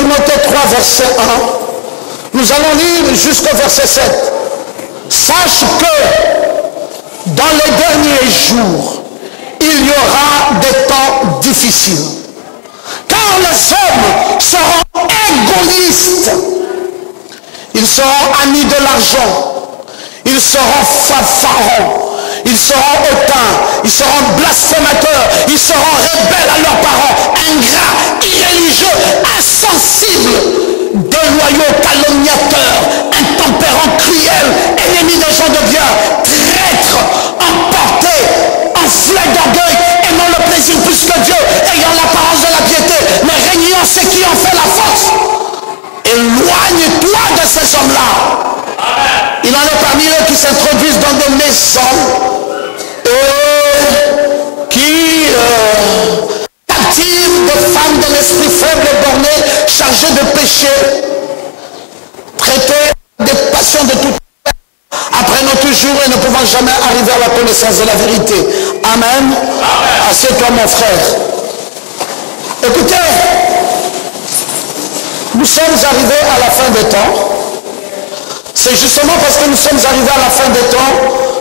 Timothée 3, verset 1. Nous allons lire jusqu'au verset 7. Sache que dans les derniers jours, il y aura des temps difficiles. Car les hommes seront égoïstes. Ils seront amis de l'argent. Ils seront fanfarons. Ils seront hautains. Ils seront blasphémateurs. Ils seront rebelles à leurs parents. Ingrats, irréligieux, insensibles, déloyaux, calomniateurs, intempérants, cruels, ennemis des gens de Dieu, traîtres, emportés, enflés d'orgueil, aimant le plaisir plus que Dieu, ayant l'apparence de la piété, mais régnant ceux qui en fait la force. Éloigne-toi de ces hommes-là. Il en est parmi eux qui s'introduisent dans des maisons et qui captivent des femmes de l'esprit faible et borné, chargées de péché, traitées des passions de toute apprenons toujours et ne pouvons jamais arriver à la connaissance de la vérité. Amen. Assieds-toi mon frère. Écoutez, nous sommes arrivés à la fin des temps. C'est justement parce que nous sommes arrivés à la fin des temps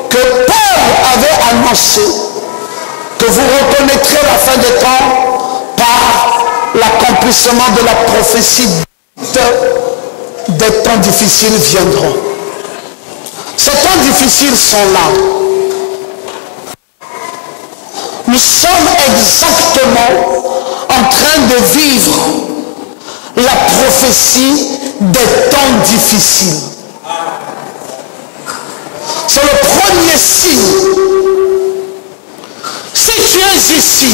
que Paul avait annoncé que vous reconnaîtrez la fin des temps par l'accomplissement de la prophétie des temps difficiles viendront. Ces temps difficiles sont là. Nous sommes exactement en train de vivre la prophétie des temps difficiles. C'est le premier signe. Si tu es ici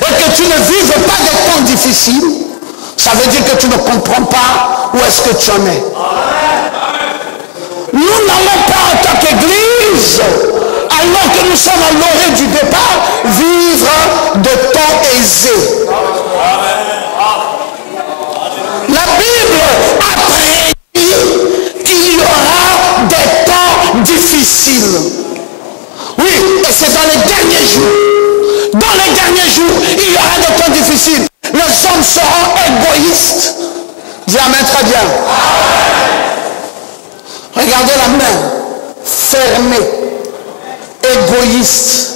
et que tu ne vives pas des temps difficiles, ça veut dire que tu ne comprends pas où est-ce que tu en es. Nous n'allons pas en tant qu'église, alors que nous sommes à l'orée du départ, vivre de temps aisés. La Bible a prédit qu'il y aura des temps difficiles. Oui, et c'est dans les derniers jours. Dans les derniers jours, il y aura des temps difficiles. Les hommes seront égoïstes. Dis amen très bien. Regardez la main, fermée, égoïste.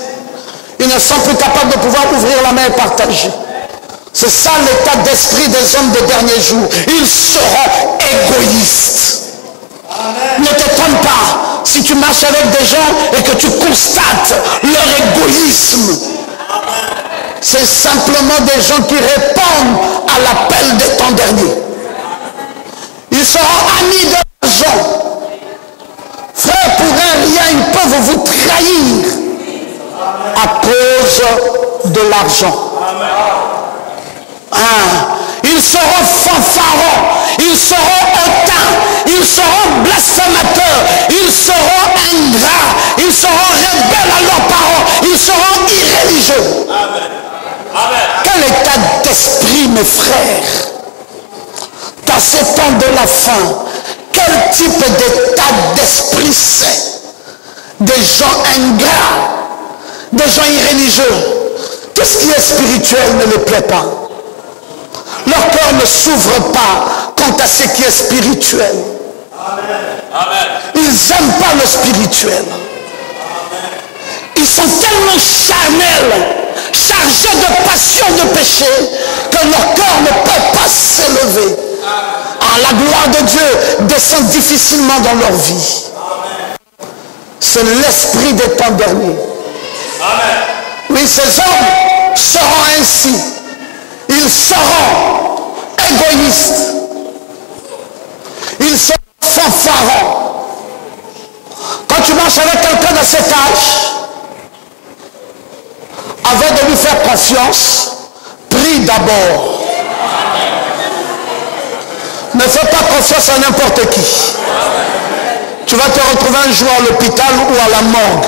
Ils ne sont plus capables de pouvoir ouvrir la main et partager. C'est ça l'état d'esprit des hommes des derniers jours. Ils seront égoïstes. Amen. Ne t'étonne pas si tu marches avec des gens et que tu constates leur égoïsme. C'est simplement des gens qui répondent à l'appel des temps derniers. Ils seront amis de l'argent. Frère, pour un rien, ils peuvent vous trahir à cause de l'argent. Ils seront fanfarons, ils seront hautains, ils seront blasphémateurs, ils seront ingrats, ils seront rebelles à leurs parents, ils seront irréligieux. Quel état d'esprit, mes frères, dans ces temps de la fin? Quel type d'état d'esprit c'est? Des gens ingrats, des gens irréligieux. Tout ce qui est spirituel ne les plaît pas. Leur cœur ne s'ouvre pas quant à ce qui est spirituel. Ils n'aiment pas le spirituel. Ils sont tellement charnels, chargés de passion de péché, que leur cœur ne peut pas s'élever. La gloire de Dieu descend difficilement dans leur vie. C'est l'esprit des temps derniers. Oui, ces hommes seront ainsi. Ils seront égoïstes. Ils seront fanfarons. Quand tu marches avec quelqu'un de cet âge, avant de lui faire confiance, prie d'abord. Ne fais pas confiance à n'importe qui. Tu vas te retrouver un jour à l'hôpital ou à la morgue.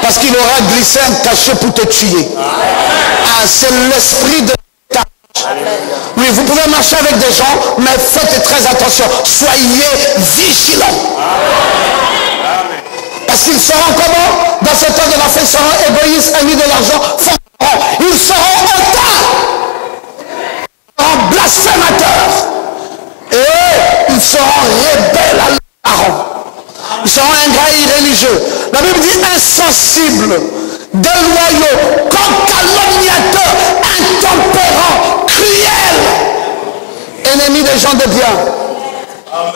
Parce qu'il aura glissé un cachet pour te tuer. C'est l'esprit de l'âge. Oui, vous pouvez marcher avec des gens, mais faites très attention. Soyez vigilants. Parce qu'ils seront comment? Dans ce temps de la fin, ils seront égoïstes, amis de l'argent, fanfarons. Ils seront hautains. seront blasphémateurs. Et ils seront rebelles à leurs parents. Ils seront ingrats et irréligieux. La Bible dit insensibles, déloyaux, calomniateurs, intempérants, cruels, ennemis des gens de bien. Amen.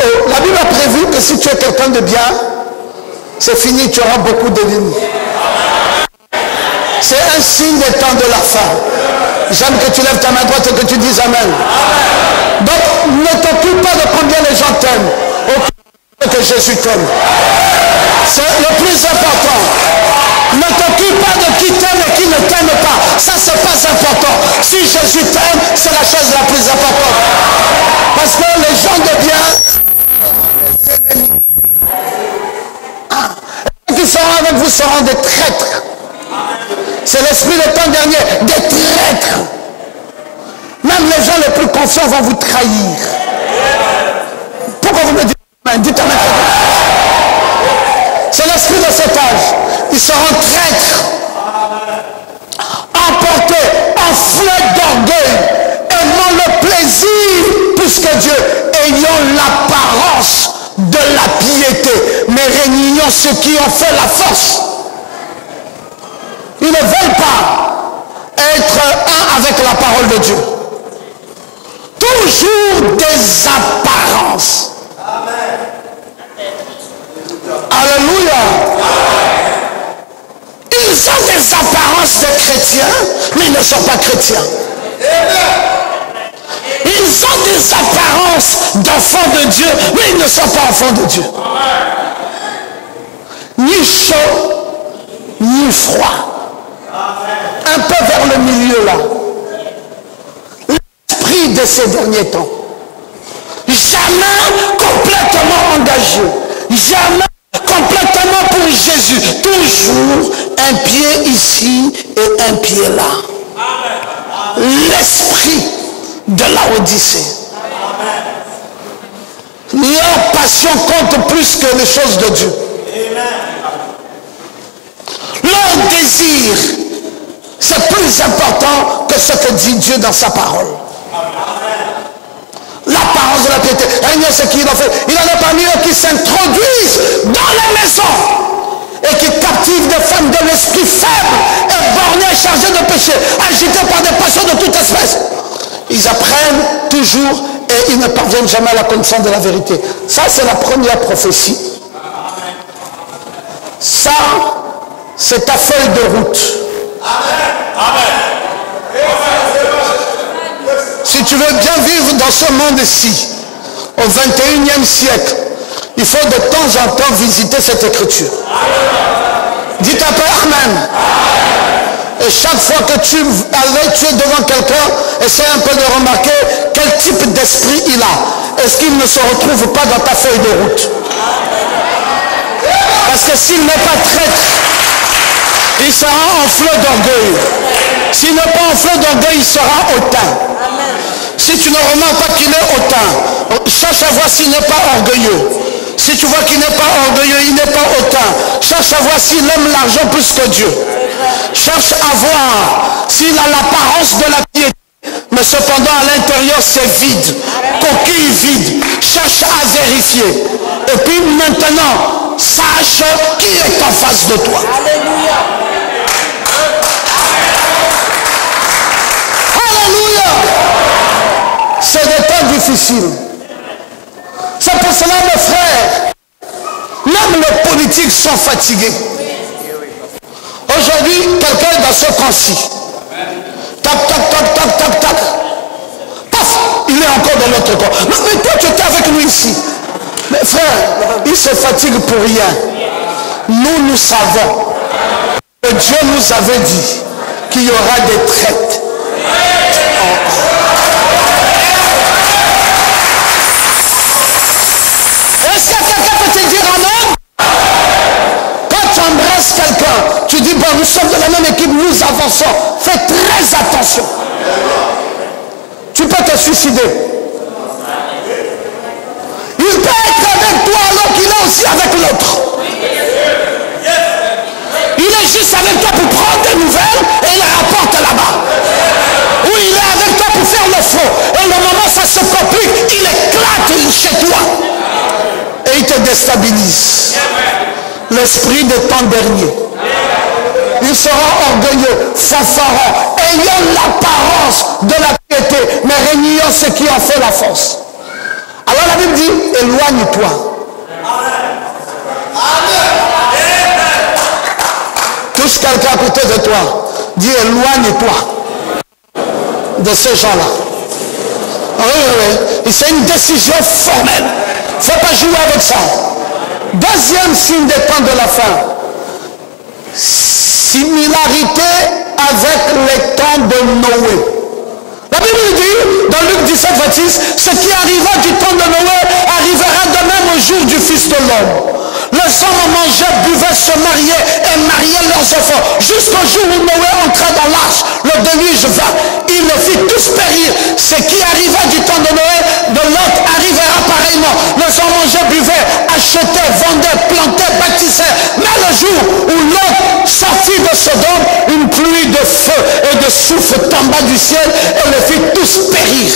Oh, la Bible a prévu que si tu es quelqu'un de bien, c'est fini, tu auras beaucoup d'ennemis. C'est un signe des temps de la fin. J'aime que tu lèves ta main droite et que tu dises Amen. Donc, ne t'occupe pas de combien les gens t'aiment. Occupe-toi que Jésus t'aime. C'est le plus important. Ne t'occupe pas de qui t'aime et qui ne t'aime pas. Ça, c'est pas important. Si Jésus t'aime, c'est la chose la plus importante. Parce que les gens de bien, ceux qui seront avec vous seront des traîtres. C'est l'esprit le temps dernier, des traîtres. Même les gens les plus confiants vont vous trahir. Pourquoi vous me dites Amen? Dites Amen. C'est l'esprit de cet âge. Ils seront traîtres, emportés, enflés d'orgueil, aimant le plaisir plus que Dieu, ayant l'apparence de la piété, mais régnant ceux qui ont fait la force. Ils ne veulent pas être un avec la parole de Dieu. Toujours des apparences. Amen. Alléluia. Ils ont des apparences de chrétiens, mais ils ne sont pas chrétiens. Ils ont des apparences d'enfants de Dieu, mais ils ne sont pas enfants de Dieu. Ni chaud, ni froid. Un peu vers le milieu là. L'esprit de ces derniers temps. Jamais complètement engagé. Jamais complètement pour Jésus. Toujours un pied ici et un pied là. L'esprit de la Odyssée. Leur passion compte plus que les choses de Dieu. Leur désir, c'est plus important que ce que dit Dieu dans sa parole. L'apparence de la piété. Regardez ce qu'il a fait. Il y en a parmi eux qui s'introduisent dans les maisons et qui captivent des femmes de l'esprit faible et bornées, chargées de péché, agitées par des passions de toute espèce. Ils apprennent toujours et ils ne parviennent jamais à la connaissance de la vérité. Ça, c'est la première prophétie. Ça, c'est ta feuille de route. Si tu veux bien vivre dans ce monde-ci, au 21e siècle, il faut de temps en temps visiter cette écriture. Dites un peu Amen. Et chaque fois que tu es devant quelqu'un, essaie un peu de remarquer quel type d'esprit il a. Est-ce qu'il ne se retrouve pas dans ta feuille de route? Parce que s'il n'est pas traître, il sera enflé d'orgueil. S'il n'est pas enflé d'orgueil, il sera hautain. Si tu ne remarques pas qu'il est hautain, cherche à voir s'il n'est pas orgueilleux. Si tu vois qu'il n'est pas orgueilleux, il n'est pas hautain. Cherche à voir s'il aime l'argent plus que Dieu. Cherche à voir s'il a l'apparence de la piété, mais cependant à l'intérieur c'est vide, coquille vide. Cherche à vérifier. Et puis maintenant, sache qui est en face de toi. Alléluia. Alléluia. C'est des temps difficiles. C'est pour cela, mes frères, même les politiques sont fatigués. Aujourd'hui, quelqu'un est dans ce camp-ci. Tac, tac, tac, tac, tac, tac. Paf, il est encore dans l'autre camp. Mais toi, tu étais avec lui ici. Mais frère, il se fatigue pour rien. Nous savons que Dieu nous avait dit qu'il y aura des traites. Est-ce que quelqu'un peut te dire Amen? Quand tu embrasses quelqu'un, tu dis, bon, nous sommes de la même équipe, nous avançons. Fais très attention. Tu peux te suicider. Il peut être avec toi alors qu'il est aussi avec l'autre. Il est est juste avec toi pour prendre des nouvelles et il les rapporte là-bas. Ou il est avec toi pour faire le faux. Et le moment où ça se complique, il éclate chez toi. Et il te déstabilise. L'esprit des temps derniers. Ils seront orgueilleux, fanfarons, ayant l'apparence de la piété, mais régnant ce qui en fait la force. Alors la Bible dit, éloigne-toi. Touche quelqu'un à côté de toi. Dis, éloigne-toi de ces gens-là. Oui. C'est une décision formelle. Il ne faut pas jouer avec ça. Deuxième signe des temps de la fin. Similarité avec les temps de Noé. La Bible dit, dans Luc 17, 26, ce qui arriva du temps de Noé arrivera de même au jour du Fils de l'homme. Les hommes mangeaient, buvaient, se mariaient et mariaient leurs enfants. Jusqu'au jour où Noé entra dans l'arche, le déluge vint. Il les fit tous périr. Ce qui arriva du temps de Noé, de l'autre arrivera pareillement. Les hommes mangeaient, buvaient, achetaient, vendaient, plantaient, bâtissaient. Mais le jour où l'autre sortit de Sodome, une pluie de feu et de souffle tomba du ciel et les fit tous périr.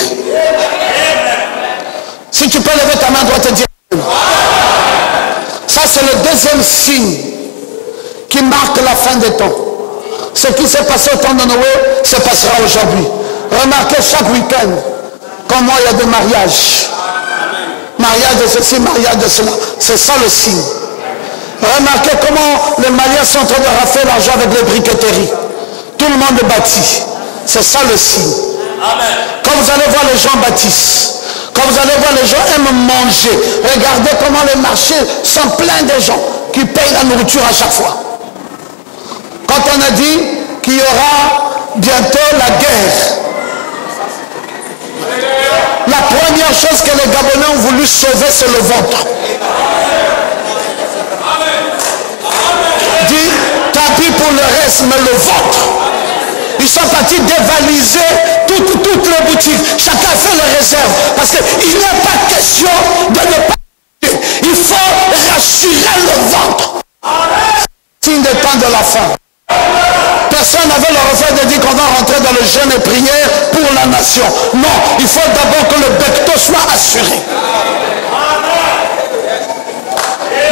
Si tu peux lever ta main, doit te dire. Ça, c'est le deuxième signe qui marque la fin des temps. Ce qui s'est passé au temps de Noé se passera aujourd'hui. Remarquez chaque week-end comment il y a des mariages. Mariage de ceci, mariage de cela. C'est ça le signe. Remarquez comment les mariages sont en train de rafler l'argent avec les briqueteries. Tout le monde est bâti. C'est ça le signe. Quand vous allez voir les gens bâtissent. Quand vous allez voir, les gens aiment manger. Regardez comment les marchés sont pleins de gens qui payent la nourriture à chaque fois. Quand on a dit qu'il y aura bientôt la guerre, la première chose que les Gabonais ont voulu sauver, c'est le ventre. Dit, tant pis pour le reste, mais le ventre. Ils sont partis dévaliser toutes les boutiques. Chacun fait les réserves. Parce qu'il n'est pas question de ne pas... Il faut rassurer le ventre. Signe des temps de la fin. Personne n'avait le reflet de dire qu'on va rentrer dans le jeûne et prière pour la nation. Non, il faut d'abord que le becto soit assuré.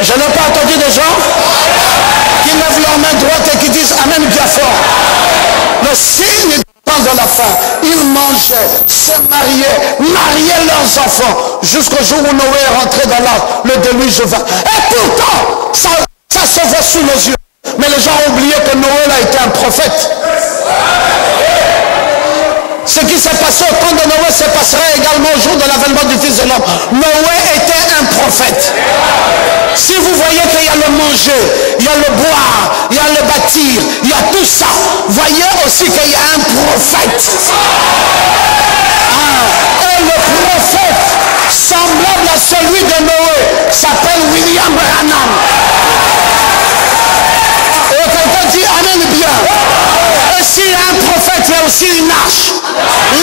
Je n'ai pas entendu des gens qui lèvent leur main droite et qui disent Amen bien fort. Le signe du temps de la fin, ils mangeaient, se mariaient leurs enfants, jusqu'au jour où Noé est rentré dans l'arche, le déluge vint. Et pourtant, ça se voit sous nos yeux. Mais les gens ont oublié que Noé a été un prophète. Ce qui s'est passé au temps de Noé se passerait également au jour de l'avènement du Fils de l'homme. Noé était un prophète. Si vous voyez qu'il y a le manger, il y a le boire, il y a le bâtir, il y a tout ça, voyez aussi qu'il y a un prophète. Et le prophète, semblable à celui de Noé, s'appelle William Branham. Et quelqu'un dit Amen bien. Et s'il y a un prophète, il y a aussi une arche.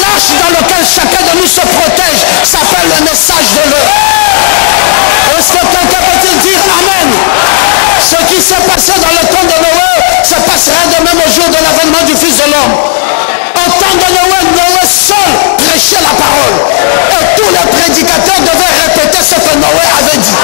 L'arche dans laquelle chacun de nous se protège s'appelle le message de l'heure. Est-ce que quelqu'un peut dire Amen? Ce qui s'est passé dans le temps de Noé se passera de même au jour de l'avènement du Fils de l'homme. Au temps de Noé, Noé seul prêchait la parole. Et tous les prédicateurs devaient répéter ce que Noé avait dit.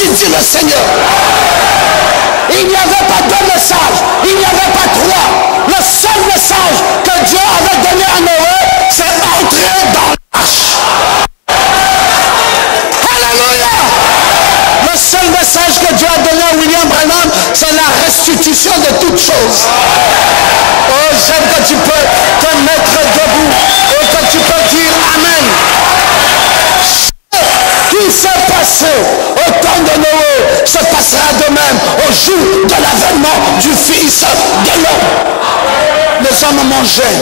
Dit le Seigneur. Il n'y avait pas deux messages, il n'y avait pas trois. Le seul message que Dieu avait donné à Noé, c'est entrer dans l'arche. Alléluia. Le seul message que Dieu a donné à William Branham, c'est la restitution de toutes choses. Oh, j'aime que tu peux te mettre debout et que tu peux dire Amen. Qui s'est passé au temps de Noé se passera de même au jour de l'avènement du Fils de l'homme. Les hommes mangeaient,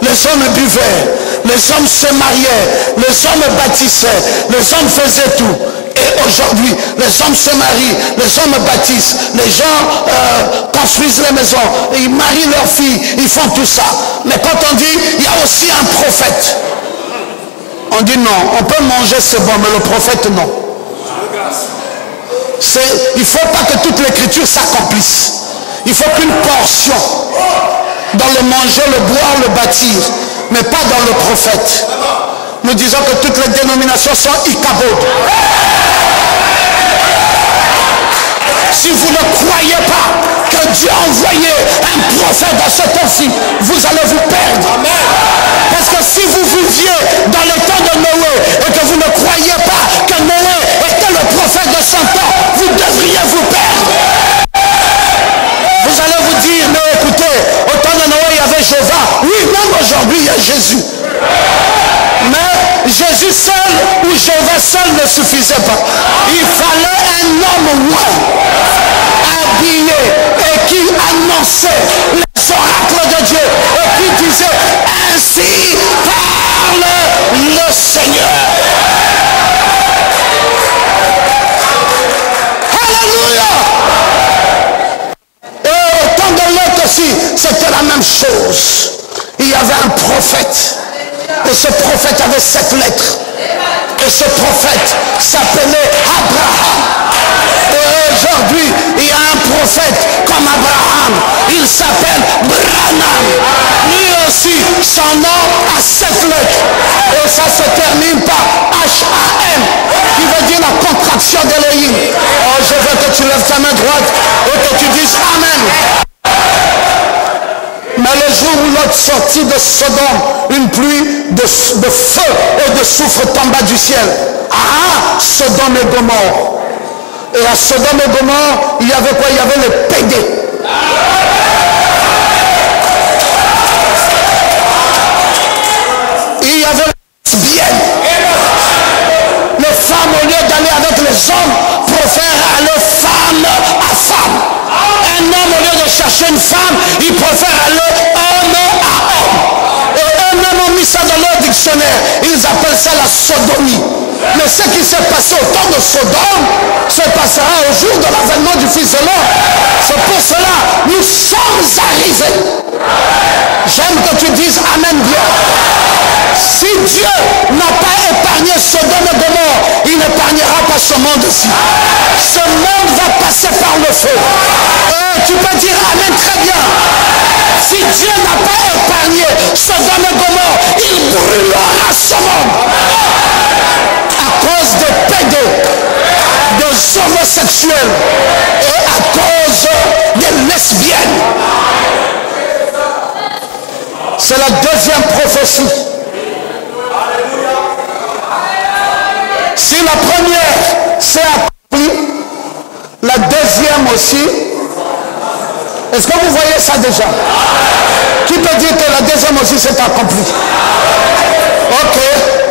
les hommes buvaient, les hommes se mariaient, les hommes bâtissaient, les hommes faisaient tout. Et Et aujourd'hui, les hommes se marient, les hommes baptisent, les gens construisent les maisons, ils marient leurs filles, ils font tout ça. Mais quand on dit, il y a aussi un prophète, on dit non, on peut manger, c'est bon, mais le prophète non. Il ne faut pas que toute l'écriture s'accomplisse. Il faut qu'une portion dans le manger, le boire, le bâtir, mais pas dans le prophète. Nous disons que toutes les dénominations sont Ichabod. Si vous ne croyez pas que Dieu a envoyé un prophète dans ce temps-ci, vous allez vous perdre. Parce que si vous viviez dans le temps de Noé et que vous ne croyez pas que Noé était le prophète de son temps, vous devriez vous perdre. Vous allez vous dire, mais écoutez, au temps de Noé, il y avait Jéhovah. Oui, même aujourd'hui, il y a Jésus. Mais Jésus seul ou Jéhovah seul ne suffisait pas. Il fallait un homme habillé et qui annonçait les oracles de Dieu et qui disait, ainsi parle le Seigneur. Alléluia. Et au temps de Lot aussi, c'était la même chose. Il y avait un prophète. Et ce prophète avait 7 lettres. Et ce prophète s'appelait Abraham. Et aujourd'hui, il y a un prophète comme Abraham. Il s'appelle Branham. Lui aussi, son nom a 7 lettres. Et ça se termine par H-A-M, qui veut dire la contraction d'Élohim. Oh, je veux que tu lèves ta main droite et que tu dises Amen. Mais le jour où Lot sortit de Sodome, une pluie de feu et de soufre tomba du ciel. Ah, Sodome et Gomorrhe. Et à Sodome et Gomorrhe, il y avait quoi? Il y avait les pédés. Il y avait les lesbiennes. Les femmes, au lieu d'aller avec les hommes, préfèrent aller femme à femme. Un homme, au lieu de chercher une femme, il préfère aller homme à homme. Et eux-mêmes ont mis ça dans leur dictionnaire. Ils appellent ça la sodomie. Mais ce qui s'est passé au temps de Sodome se passera au jour de l'avènement du Fils de l'homme. C'est pour cela nous sommes arrivés. J'aime que tu dises Amen bien. Si Dieu n'a pas épargné Sodome et Gomorrhe, il n'épargnera pas ce monde-ci. Ce monde va passer par le feu. Tu peux dire Amen très bien. Si Dieu n'a pas épargné Sodome et Gomorrhe, il brûlera ce monde. À cause de pédés, de homosexuels et à cause des lesbiennes. C'est la deuxième prophétie. Si la première s'est accomplie, la deuxième aussi. Est-ce que vous voyez ça déjà? Qui peut dire que la deuxième aussi s'est accomplie? Ok,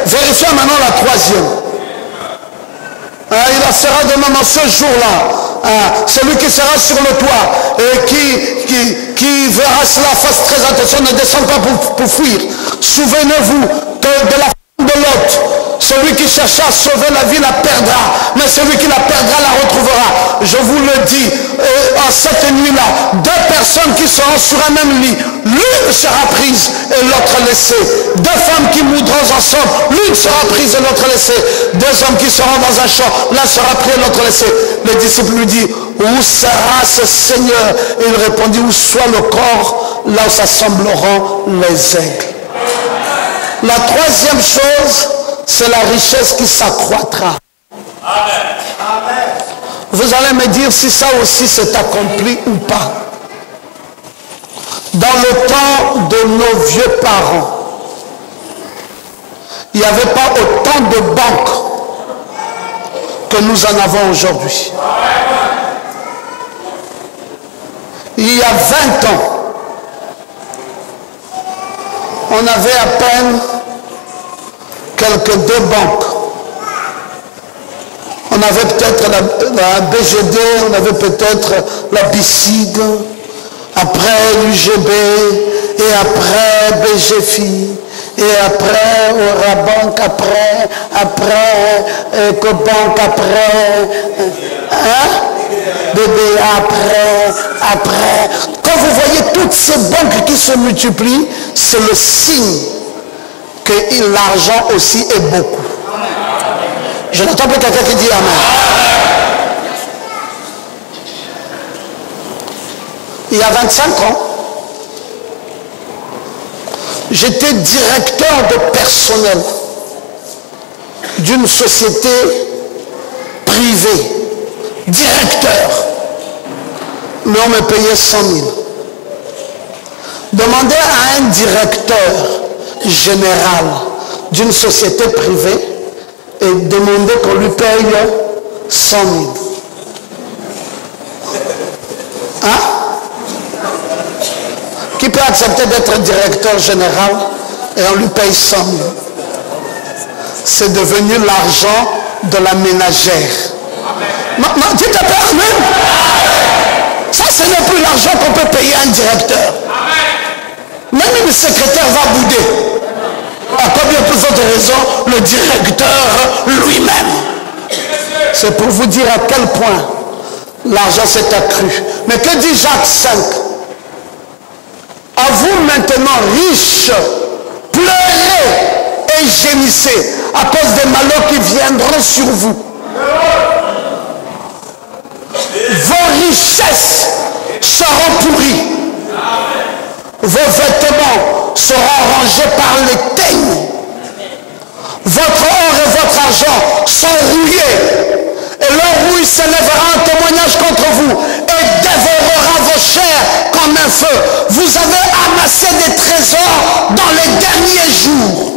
vérifions maintenant la troisième. Il en sera de même en ce jour-là. Celui qui sera sur le toit et qui verra cela, fasse très attention, ne descend pas pour fuir. Souvenez-vous de la femme de Lot. Celui qui chercha à sauver la vie la perdra, mais celui qui la perdra la retrouvera. Je vous le dis, en cette nuit-là, 2 personnes qui seront sur un même lit, l'une sera prise et l'autre laissée. 2 femmes qui mourront ensemble, l'une sera prise et l'autre laissée. 2 hommes qui seront dans un champ, l'un sera pris et l'autre laissé. Le disciple lui dit, où sera ce Seigneur? Et il répondit, où soit le corps, là où s'assembleront les aigles. La troisième chose, c'est la richesse qui s'accroîtra. Vous allez me dire si ça aussi s'est accompli ou pas. Dans le temps de nos vieux parents, il n'y avait pas autant de banques que nous en avons aujourd'hui. Il y a 20 ans, on avait à peine quelques 2 banques. On avait peut-être la BGD, on avait peut-être la BICIG, après l'UGB, et après BGFI, Et après, Orabank, après, Ecobank, après, hein? Bébé, après. Quand vous voyez toutes ces banques qui se multiplient, c'est le signe que l'argent aussi est beaucoup. Je n'entends pas quelqu'un qui dit Amen. Il y a 25 ans, j'étais directeur de personnel d'une société privée. Directeur. Mais on me payait 100 000. Demandez à un directeur général d'une société privée et demandez qu'on lui paye 100 000. Hein? Qui peut accepter d'être directeur général et on lui paye 100 000? C'est devenu l'argent de la ménagère. Dites un peu Amen. Ça, ce n'est plus l'argent qu'on peut payer un directeur. Même le secrétaire va bouder. À combien plus forte raison le directeur lui-même. C'est pour vous dire à quel point l'argent s'est accru. Mais que dit Jacques 5? À vous maintenant riches, pleurez et gémissez à cause des malheurs qui viendront sur vous. Vos richesses seront pourries. Vos vêtements seront rangés par les teignes. Votre or et votre argent sont rouillés. Et leur rouille s'élèvera en témoignage contre vous et dévorera vos chairs comme un feu. Vous avez amassé des trésors dans les derniers jours.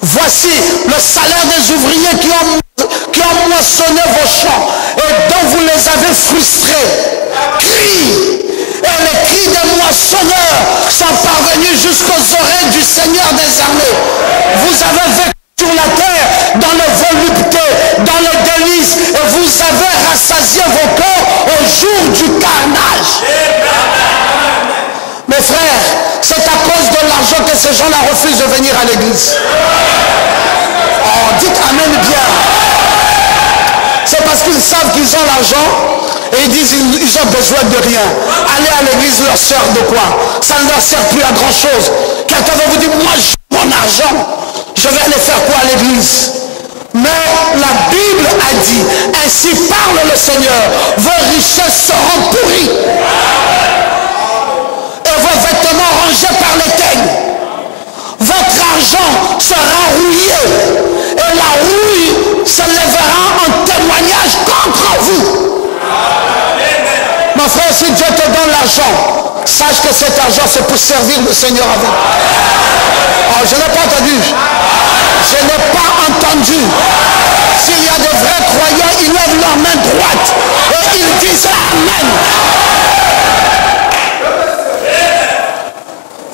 Voici le salaire des ouvriers qui ont moissonné vos champs et dont vous les avez frustrés. Crient. Et les cris des moissonneurs sont parvenus jusqu'aux oreilles du Seigneur des armées. Vous avez vécu sur la terre dans les voluptés, dans les délices, et vous avez rassasié vos corps au jour du carnage. Mes frères, c'est à cause de l'argent que ces gens-là refusent de venir à l'église. Oh, dites Amen bien. C'est parce qu'ils savent qu'ils ont l'argent et ils disent ils ont besoin de rien. Aller à l'église leur sert de quoi? Ça ne leur sert plus à grand chose. Quelqu'un va vous dire, moi j'ai mon argent, je vais aller faire quoi à l'église? Mais la Bible a dit, ainsi parle le Seigneur, vos richesses seront pourries et vos vêtements rangés par les teignes. Votre argent sera rouillé et la rouille se lèvera en témoignage contre vous. Mon frère, si Dieu te donne l'argent, sache que cet argent c'est pour servir le Seigneur avec. Oh, je n'ai pas entendu. Je n'ai pas entendu. S'il y a de vrais croyants, ils lèvent leur main droite et ils disent Amen.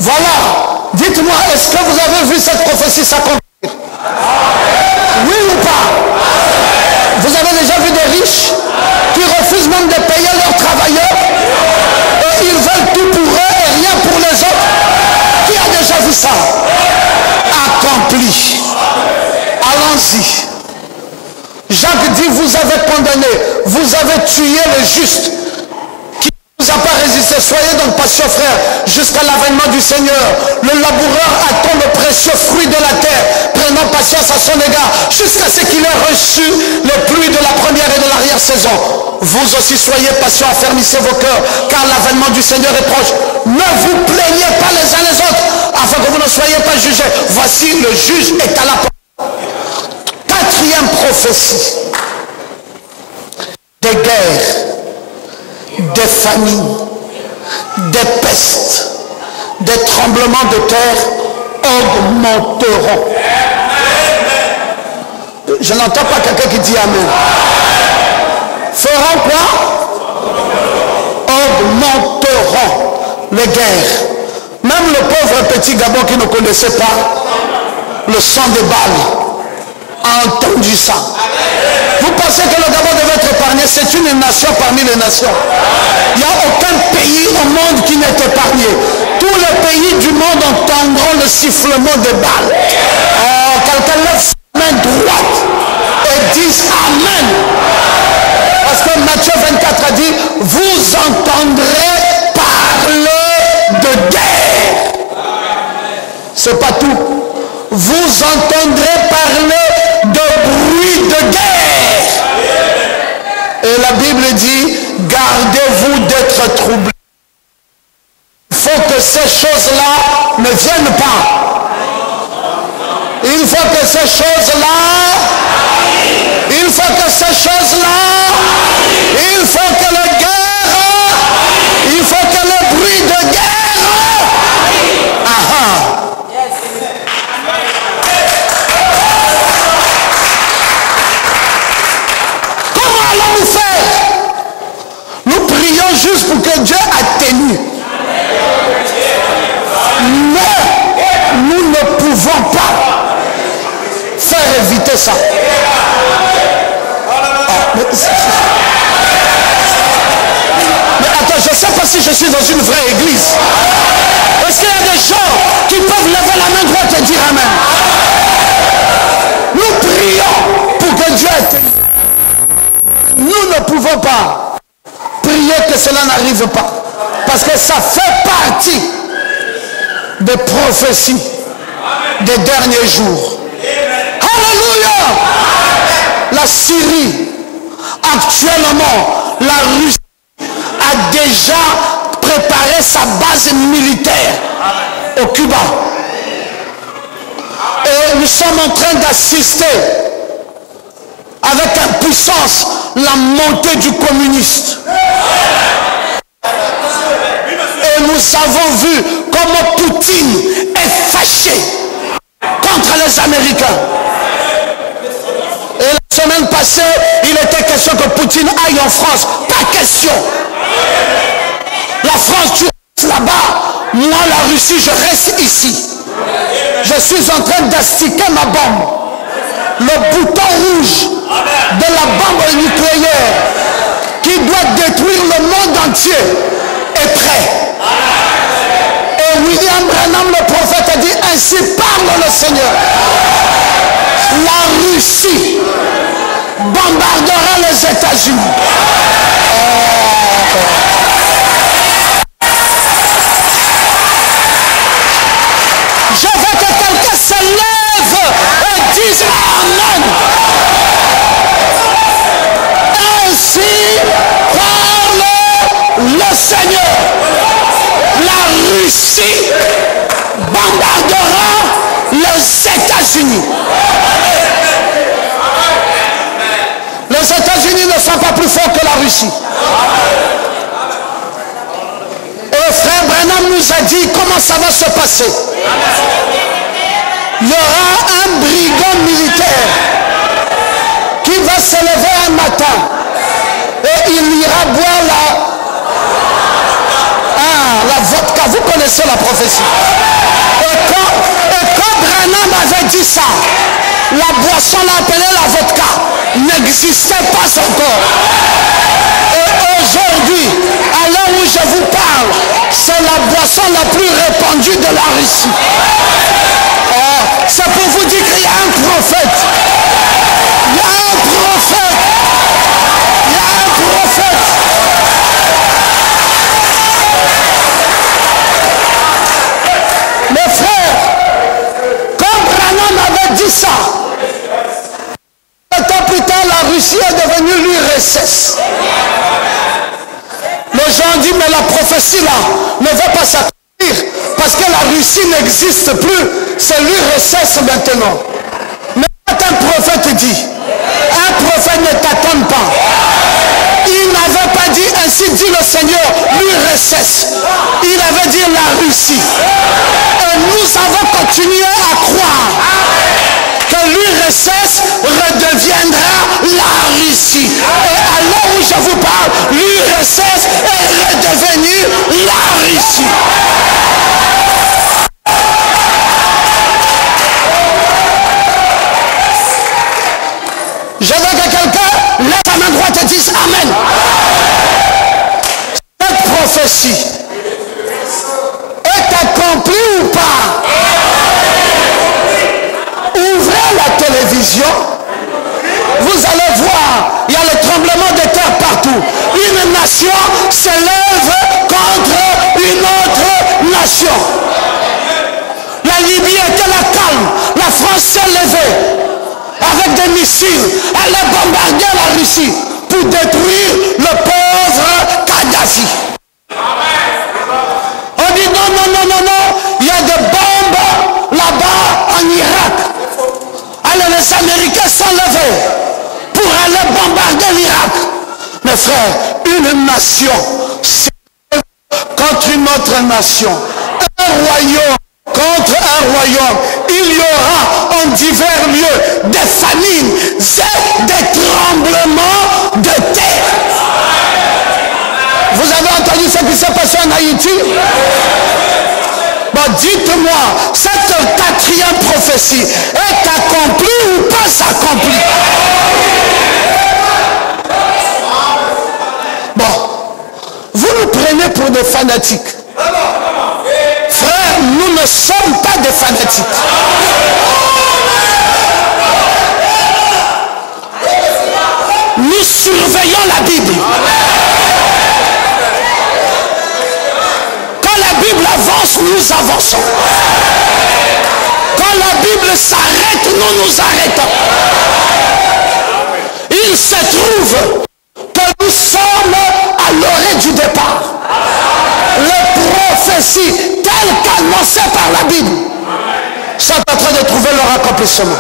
Voilà. Dites-moi, est-ce que vous avez vu cette prophétie s'accomplir? Oui ou pas? Vous avez déjà vu des riches qui refusent même de payer leurs travailleurs et ils veulent tout pour eux et rien pour les autres? Qui a déjà vu ça? Accompli. Allons-y. Jacques dit, vous avez condamné, vous avez tué le juste qui ne vous a pas résisté. Soyez donc patients, frères, jusqu'à l'avènement du Seigneur. Le laboureur attend le précieux fruit de la terre, prenant patience à son égard, jusqu'à ce qu'il ait reçu les pluies de la première et de l'arrière-saison. Vous aussi soyez patients, affermissez vos cœurs, car l'avènement du Seigneur est proche. Ne vous plaignez pas les uns les autres, afin que vous ne soyez pas jugés. Voici, le juge est à la porte. Quatrième prophétie. Des guerres, des famines, des pestes, des tremblements de terre augmenteront. Je n'entends pas quelqu'un qui dit Amen. Feront quoi? Augmenteront les guerres. Même le pauvre petit Gabon qui ne connaissait pas le sang des balles a entendu ça. Vous pensez que le Gabon devait être épargné? C'est une nation parmi les nations. Il n'y a aucun pays au monde qui n'est épargné. tous les pays du monde entendront le sifflement des balles. Quelqu'un lève sa main droite et dise Amen. Parce que Matthieu 24 a dit, vous entendrez parler de guerre. C'est pas tout. Vous entendrez parler de bruit de guerre. Et la Bible dit, gardez-vous d'être troublés. Il faut que ces choses-là ne viennent pas. Il faut que ces choses-là, il faut que ces choses-là, il faut que la guerre, il faut que le bruit de guerre. Comment allons-nous faire? Nous prions juste pour que Dieu atténue. Mais nous ne pouvons pas faire éviter ça. Mais attends, je ne sais pas si je suis dans une vraie église. Est-ce qu'il y a des gens qui peuvent lever la main droite et dire Amen? Nous prions pour que Dieu atteigne. Nous ne pouvons pas prier que cela n'arrive pas. Parce que ça fait partie des prophéties des derniers jours. Alléluia! La Syrie, actuellement, la Russie a déjà préparé sa base militaire au Cuba. Et nous sommes en train d'assister avec impuissance la montée du communiste. Et nous avons vu comment Poutine est fâché contre les Américains. Et la semaine passée, il était question que Poutine aille en France. Pas question. La France, tu restes là-bas. Moi, la Russie, je reste ici. Je suis en train d'astiquer ma bombe. Le bouton rouge de la bombe nucléaire qui doit détruire le monde entier est prêt. Et William Branham, le prophète, a dit, ainsi parle le Seigneur. La Russie bombardera les États-Unis. Je veux que quelqu'un se lève et dise Amen. Ainsi parle le Seigneur. La Russie bombardera les États-Unis. Les États-Unis ne sont pas plus forts que la Russie. Et frère Branham nous a dit comment ça va se passer. Il y aura un brigand militaire qui va se lever un matin et il ira boire la vodka. Vous connaissez la prophétie. Et quand Branham avait dit ça, la boisson l'a appelée la vodka n'existait pas encore. Et aujourd'hui, à l'heure où je vous parle, c'est la boisson la plus répandue de la Russie. C'est pour vous dire qu'il y a un prophète. Il y a un prophète. Il y a un prophète. Mes frères, quand Branham avait dit ça, un temps plus tard, la Russie est devenue l'URSS. Les gens disent, mais la prophétie là ne va pas s'accomplir parce que la Russie n'existe plus. C'est l'URSS maintenant. Mais quand un prophète dit, un prophète ne t'attend pas. Il n'avait pas dit ainsi dit le Seigneur, l'URSS. Il avait dit la Russie. Et nous avons continué à croire que l'URSS redeviendra la Russie. Et à l'heure où je vous parle, l'URSS est redevenue la Russie. Je veux que quelqu'un lève sa main droite et dise Amen. Cette prophétie est nation s'élève contre une autre nation. La Libye était la calme. La France s'est levée avec des missiles. Elle a bombardé la Russie pour détruire le pauvre Kadhafi. On dit non, non, non, non, non. Il y a des bombes là-bas en Irak. Alors les Américains sont levés pour aller bombarder l'Irak. Mes frères, une nation s'élève contre une autre nation. Un royaume contre un royaume. Il y aura en divers lieux des famines et des tremblements de terre. Vous avez entendu ce qui s'est passé en Haïti? Bon, dites-moi, cette quatrième prophétie est accomplie ou pas accomplie? Bon, vous nous prenez pour des fanatiques. Frère, nous ne sommes pas des fanatiques. Nous surveillons la Bible. Quand la Bible avance, nous avançons. Quand la Bible s'arrête, nous nous arrêtons. Il se trouve que nous sommes à l'orée du départ. Les prophéties telles qu'annoncées par la Bible sont en train de trouver leur accomplissement.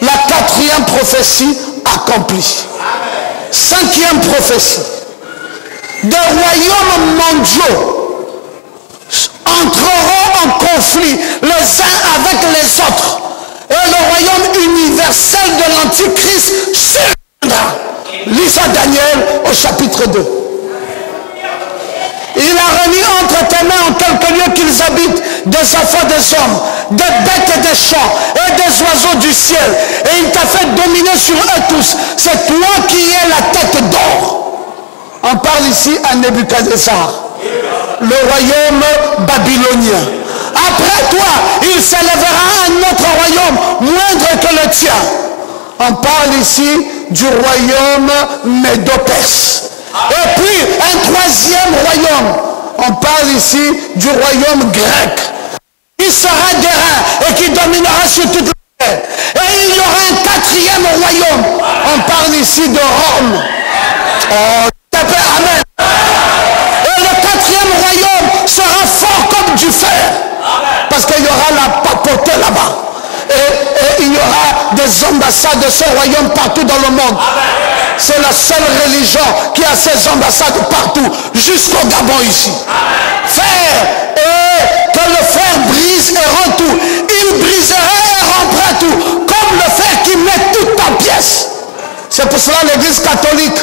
La quatrième prophétie accomplie. Cinquième prophétie. Des royaumes mondiaux entreront en conflit les uns avec les autres. Et le royaume universel de l'Antichrist surviendra. Lisons Daniel au chapitre 2. Il a remis entre tes mains en quelques lieux qu'ils habitent des enfants des hommes, des bêtes des champs et des oiseaux du ciel. Et il t'a fait dominer sur eux tous. C'est toi qui es la tête d'or. On parle ici à Nebuchadnezzar, le royaume babylonien. Après toi, il s'élèvera un autre royaume moindre que le tien. On parle ici du royaume médo-perse. Et puis un troisième royaume. On parle ici du royaume grec. Qui sera d'airain et qui dominera sur toute la terre. Et il y aura un quatrième royaume. On parle ici de Rome. Oh, amen. Et le quatrième royaume sera fort comme du fer. Parce qu'il y aura la papauté là-bas. Et il y aura des ambassades de ce royaume partout dans le monde. C'est la seule religion qui a ses ambassades partout, jusqu'au Gabon ici. Fer, et que le fer brise et rend tout. Il brisera et rendra tout, comme le fer qui met tout en pièces. C'est pour cela que l'église catholique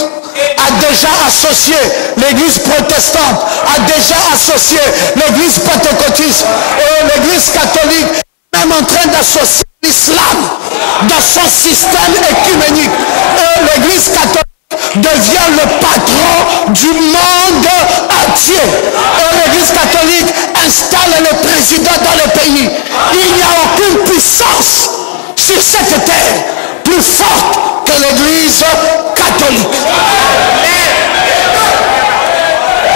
a déjà associé l'église protestante, a déjà associé l'église pentecôtiste et l'église catholique, même en train d'associer l'islam dans son système écuménique. Et l'église catholique devient le patron du monde entier. Et l'église catholique installe le président dans le pays. Il n'y a aucune puissance sur cette terre plus forte que l'église catholique.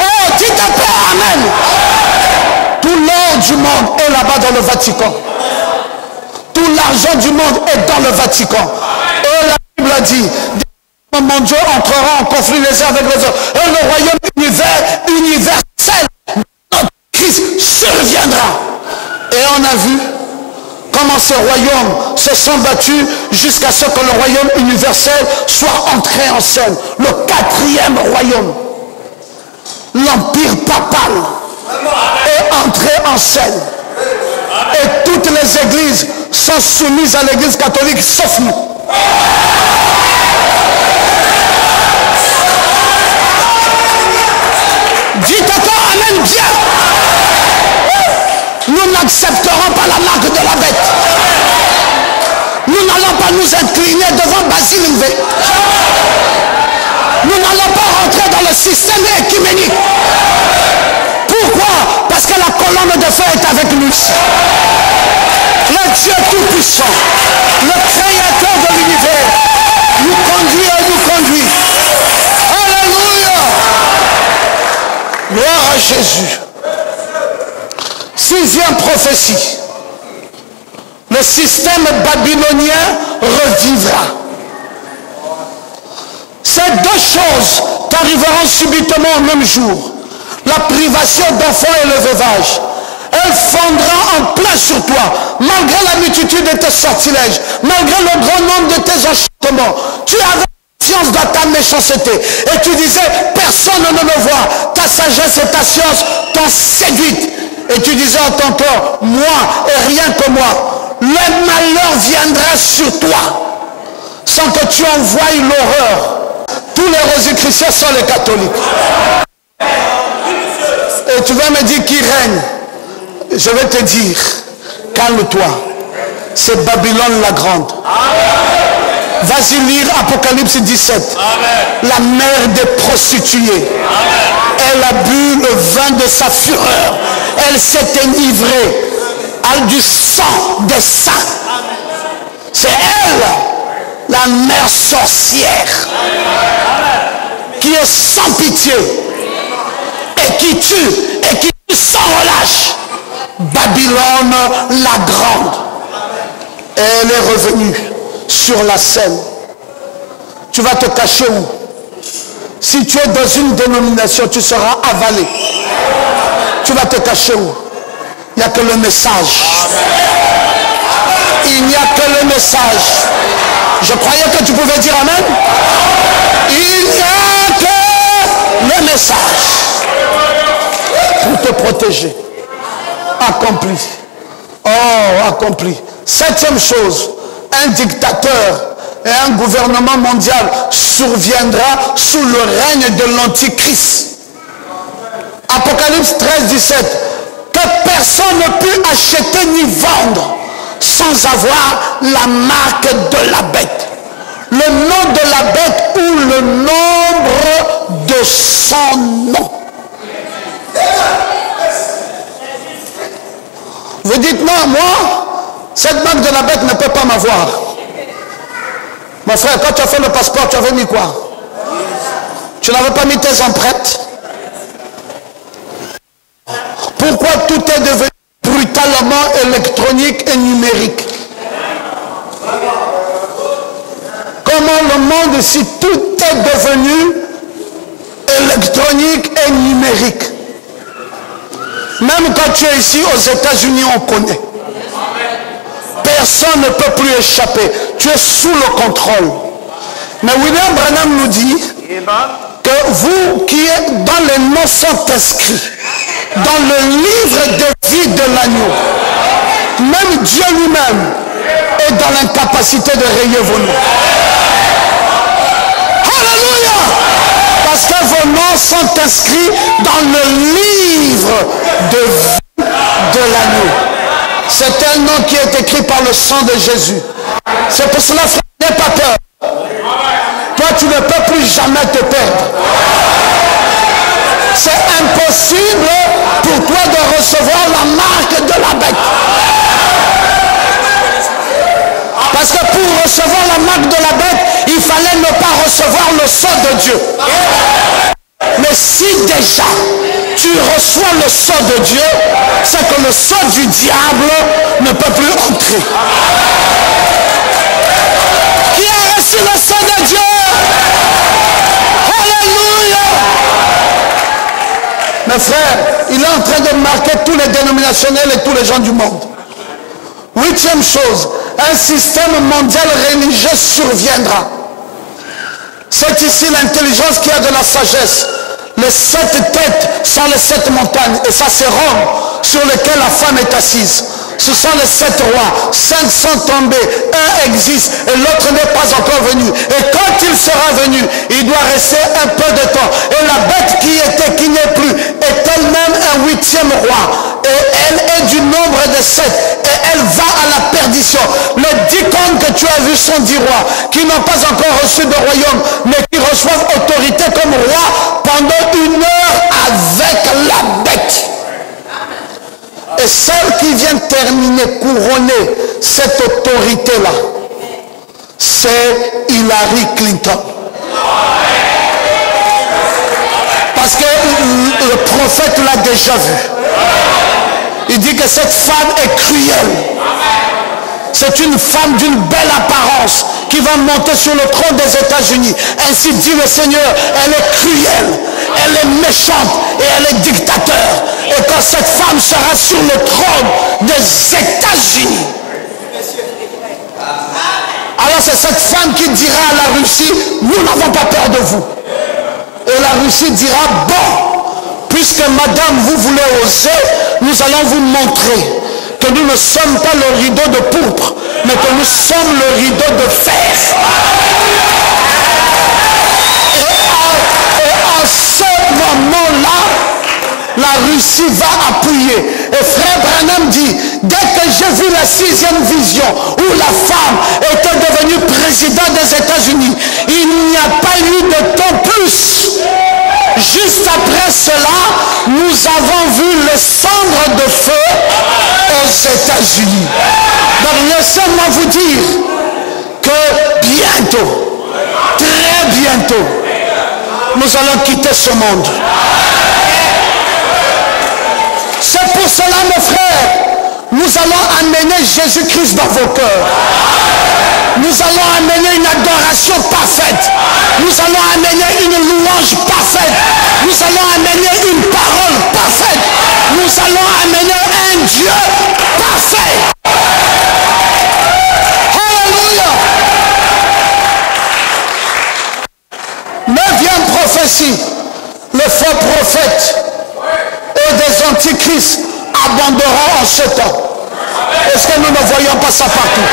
Oh, dites un peu amen. Tout l'or du monde est là-bas dans le Vatican. Tout l'argent du monde est dans le Vatican. Et la Bible a dit, des mondiaux entreront en conflit les uns avec les autres. Et le royaume universel de notre Christ surviendra. Et on a vu comment ces royaumes se sont battus jusqu'à ce que le royaume universel soit entré en scène. Le quatrième royaume, l'empire papal, est entré en scène. Et toutes les églises sont soumises à l'église catholique, sauf nous. Dites-toi amen bien. Nous n'accepterons pas la marque de la bête. Nous n'allons pas nous incliner devant Basile Mvé. Nous n'allons pas rentrer dans le système écuménique. Pourquoi? Parce que la colonne de feu est avec nous. Le Dieu tout-puissant, le créateur de l'univers, nous conduit et nous conduit. Alléluia. Jésus. Sixième prophétie. Le système babylonien revivra. Ces deux choses t'arriveront subitement au même jour. La privation d'enfants et le veuvage. Elle fondra en plein sur toi, malgré la multitude de tes sortilèges, malgré le grand nombre de tes enchantements. Tu avais confiance dans ta méchanceté et tu disais, personne ne me voit. Ta sagesse et ta science t'ont séduite. Et tu disais en ton cœur, moi et rien que moi, le malheur viendra sur toi, sans que tu envoies l'horreur. Tous les rosicruciens sont les catholiques. Et tu vas me dire qui règne. Je vais te dire, calme-toi. C'est Babylone la grande. Vas-y lire Apocalypse 17. Amen. La mère des prostituées. Amen. Elle a bu le vin de sa fureur. Elle s'est enivrée du sang des saints. C'est elle, la mère sorcière, qui est sans pitié et qui tue et qui tue sans relâche. Babylone la grande. Elle est revenue sur la scène. Tu vas te cacher où? Si tu es dans une dénomination, tu seras avalé. Tu vas te cacher où? Il n'y a que le message. Il n'y a que le message. Je croyais que tu pouvais dire amen. Il n'y a que le message pour te protéger. Accompli. Oh, accompli. Septième chose, un dictateur et un gouvernement mondial surviendra sous le règne de l'Antichrist. Apocalypse 13, 17. Que personne ne peut acheter ni vendre sans avoir la marque de la bête. Le nom de la bête ou le nombre de son nom. Vous dites non, moi, cette marque de la bête ne peut pas m'avoir. Mon frère, quand tu as fait le passeport, tu avais mis quoi? Tu n'avais pas mis tes empreintes? Pourquoi tout est devenu brutalement électronique et numérique? Comment le monde, si tout est devenu électronique et numérique? Même quand tu es ici aux États-Unis, on connaît. Personne ne peut plus échapper. Tu es sous le contrôle. Mais William Branham nous dit que vous qui êtes dans les noms sont inscrits dans le livre de vie de l'agneau. Même Dieu lui-même est dans l'incapacité de rayer vos noms. Alléluia! Parce que vos noms sont inscrits dans le livre de vie de l'agneau. C'est un nom qui est écrit par le sang de Jésus. C'est pour cela, frère, n'aie pas peur. Toi, tu ne peux plus jamais te perdre. C'est impossible pour toi de recevoir la marque de la bête. Parce que pour recevoir la marque de la bête, il fallait ne pas recevoir le sang de Dieu. Mais si déjà tu reçois le sang de Dieu, c'est que le sang du diable ne peut plus entrer. Qui a reçu le sang de Dieu? Alléluia! Mes frères, il est en train de marquer tous les dénominationnels et tous les gens du monde. Huitième chose, un système mondial religieux surviendra. C'est ici l'intelligence qui a de la sagesse. Les 7 têtes sont les 7 montagnes. Et ça c'est Rome sur lequel la femme est assise. Ce sont les 7 rois. 5 sont tombés. Un existe et l'autre n'est pas encore venu. Et quand il sera venu, il doit rester un peu de temps. Et la bête qui n'est plus, est elle-même un 8e roi. Et elle est du nombre de 7. Et elle va à la perdition. Les 10 contes que tu as vus sont 10 rois qui n'ont pas encore reçu de royaume, mais qui reçoivent autorité comme roi pendant 1 heure avec la bête. Et celle qui vient terminer, couronner cette autorité-là, c'est Hillary Clinton. Parce que le prophète l'a déjà vu. Il dit que cette femme est cruelle. C'est une femme d'une belle apparence qui va monter sur le trône des États-Unis. Ainsi dit le Seigneur, elle est cruelle, elle est méchante et elle est dictateur. Et quand cette femme sera sur le trône des États-Unis, alors c'est cette femme qui dira à la Russie, nous n'avons pas peur de vous. Et la Russie dira, bon, puisque madame vous voulez oser, nous allons vous montrer que nous ne sommes pas le rideau de pourpre, mais que nous sommes le rideau de fer. Et en ce moment-là, la Russie va appuyer. Et frère Branham dit, dès que j'ai vu la 6e vision, où la femme était devenue présidente des États-Unis, il n'y a pas eu de temps plus. Juste après cela, nous avons vu les cendres de feu aux États-Unis. Donc laissez-moi vous dire que bientôt, très bientôt, nous allons quitter ce monde. C'est pour cela, mes frères, nous allons amener Jésus-Christ dans vos cœurs. Nous allons amener une adoration parfaite. Nous allons amener une louange parfaite. Nous allons amener une parole parfaite. Nous allons amener un Dieu parfait. Alléluia. 9e prophétie. Le faux prophète et des antichrists abandonneront en ce temps. Est-ce que nous ne voyons pas ça partout?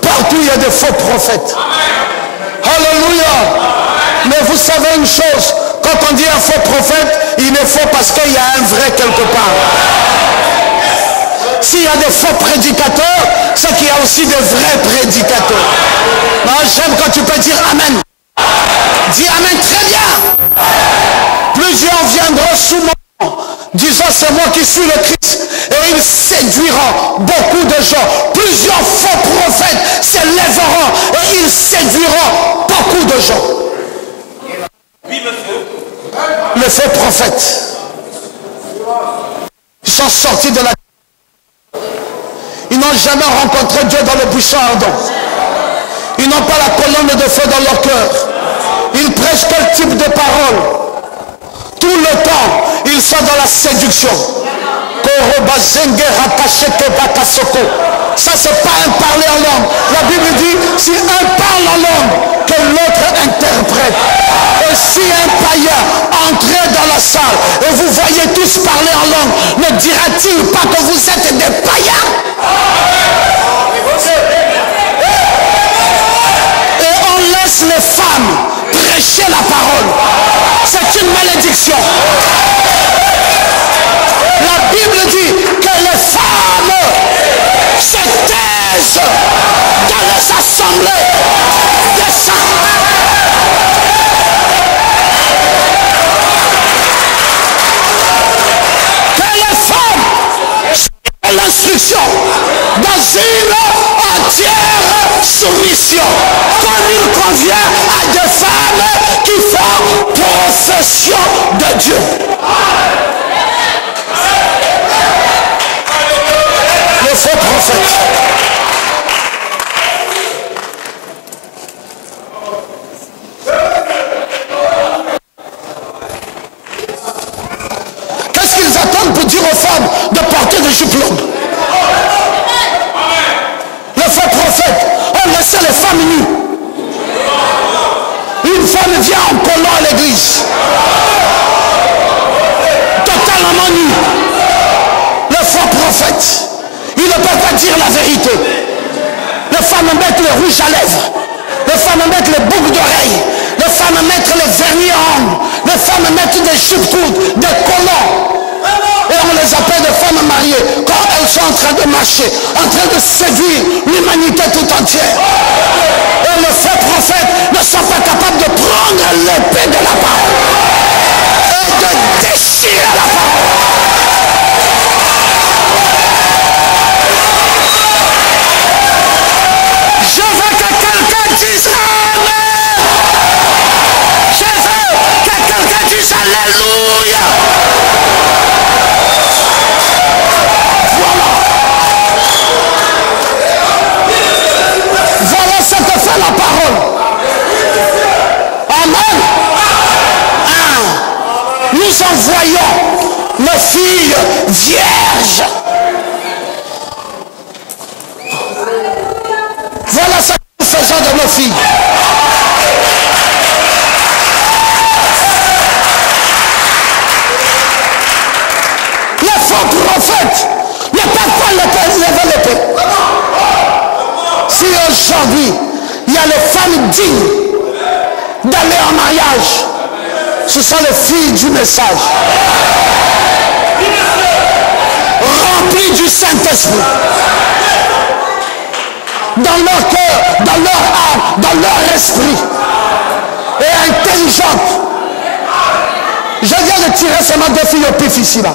Partout il y a des faux prophètes. Alléluia. Mais vous savez une chose, quand on dit un faux prophète, il est faux parce qu'il y a un vrai quelque part. S'il y a des faux prédicateurs, c'est qu'il y a aussi des vrais prédicateurs. Moi j'aime quand tu peux dire Amen. Dis Amen très bien. Plusieurs viendront sous mon nom, disant c'est moi qui suis le Christ. Et ils séduiront beaucoup de gens. Plusieurs faux prophètes s'élèveront et ils séduiront beaucoup de gens. Les faux prophètes, ils sont sortis de la... Ils n'ont jamais rencontré Dieu dans le buisson ardent. Ils n'ont pas la colonne de feu dans leur cœur. Ils prêchent quel type de parole? Tout le temps, ils sont dans la séduction. Ça, c'est pas un parler en langue. La Bible dit, si un parle en langue, que l'autre interprète. Et si un païen entrait dans la salle et vous voyez tous parler en langue, ne dira-t-il pas que vous êtes des païens? Et on laisse les femmes prêcher la parole. C'est une malédiction. La Bible dit que les femmes se taisent dans les assemblées des saints. Que les femmes suivent l'instruction dans une entière soumission, comme il convient à des femmes qui font profession de Dieu. Le faux prophète. Qu'est-ce qu'ils attendent pour dire aux femmes de porter des jupes longues? Le faux prophète, on laissait les femmes nues. Une femme vient en collant à l'église. Totalement nue. Le faux prophète, il ne peut pas dire la vérité. Les femmes mettent le rouge à lèvres. Les femmes mettent les boucles d'oreilles. Les femmes mettent les vernis à ongles. Les femmes mettent des jupes courtes, des collants. Et on les appelle des femmes mariées quand elles sont en train de marcher, en train de séduire l'humanité tout entière. Et les faux prophètes ne sont pas capables de prendre l'épée de la parole et de déchirer la parole. Je veux que quelqu'un dise Amen. Je veux que quelqu'un dise Alléluia. voyons nos filles vierges. Voilà ce que nous faisons de nos filles. Les faux prophètes ne peuvent pas lever l'épée. Si aujourd'hui, il y a les femmes dignes d'aller en mariage, ce sont les filles du message. Remplies du Saint-Esprit. Dans leur cœur, dans leur âme, dans leur esprit. Et intelligentes. Je viens de tirer seulement 2 filles au pif ici là.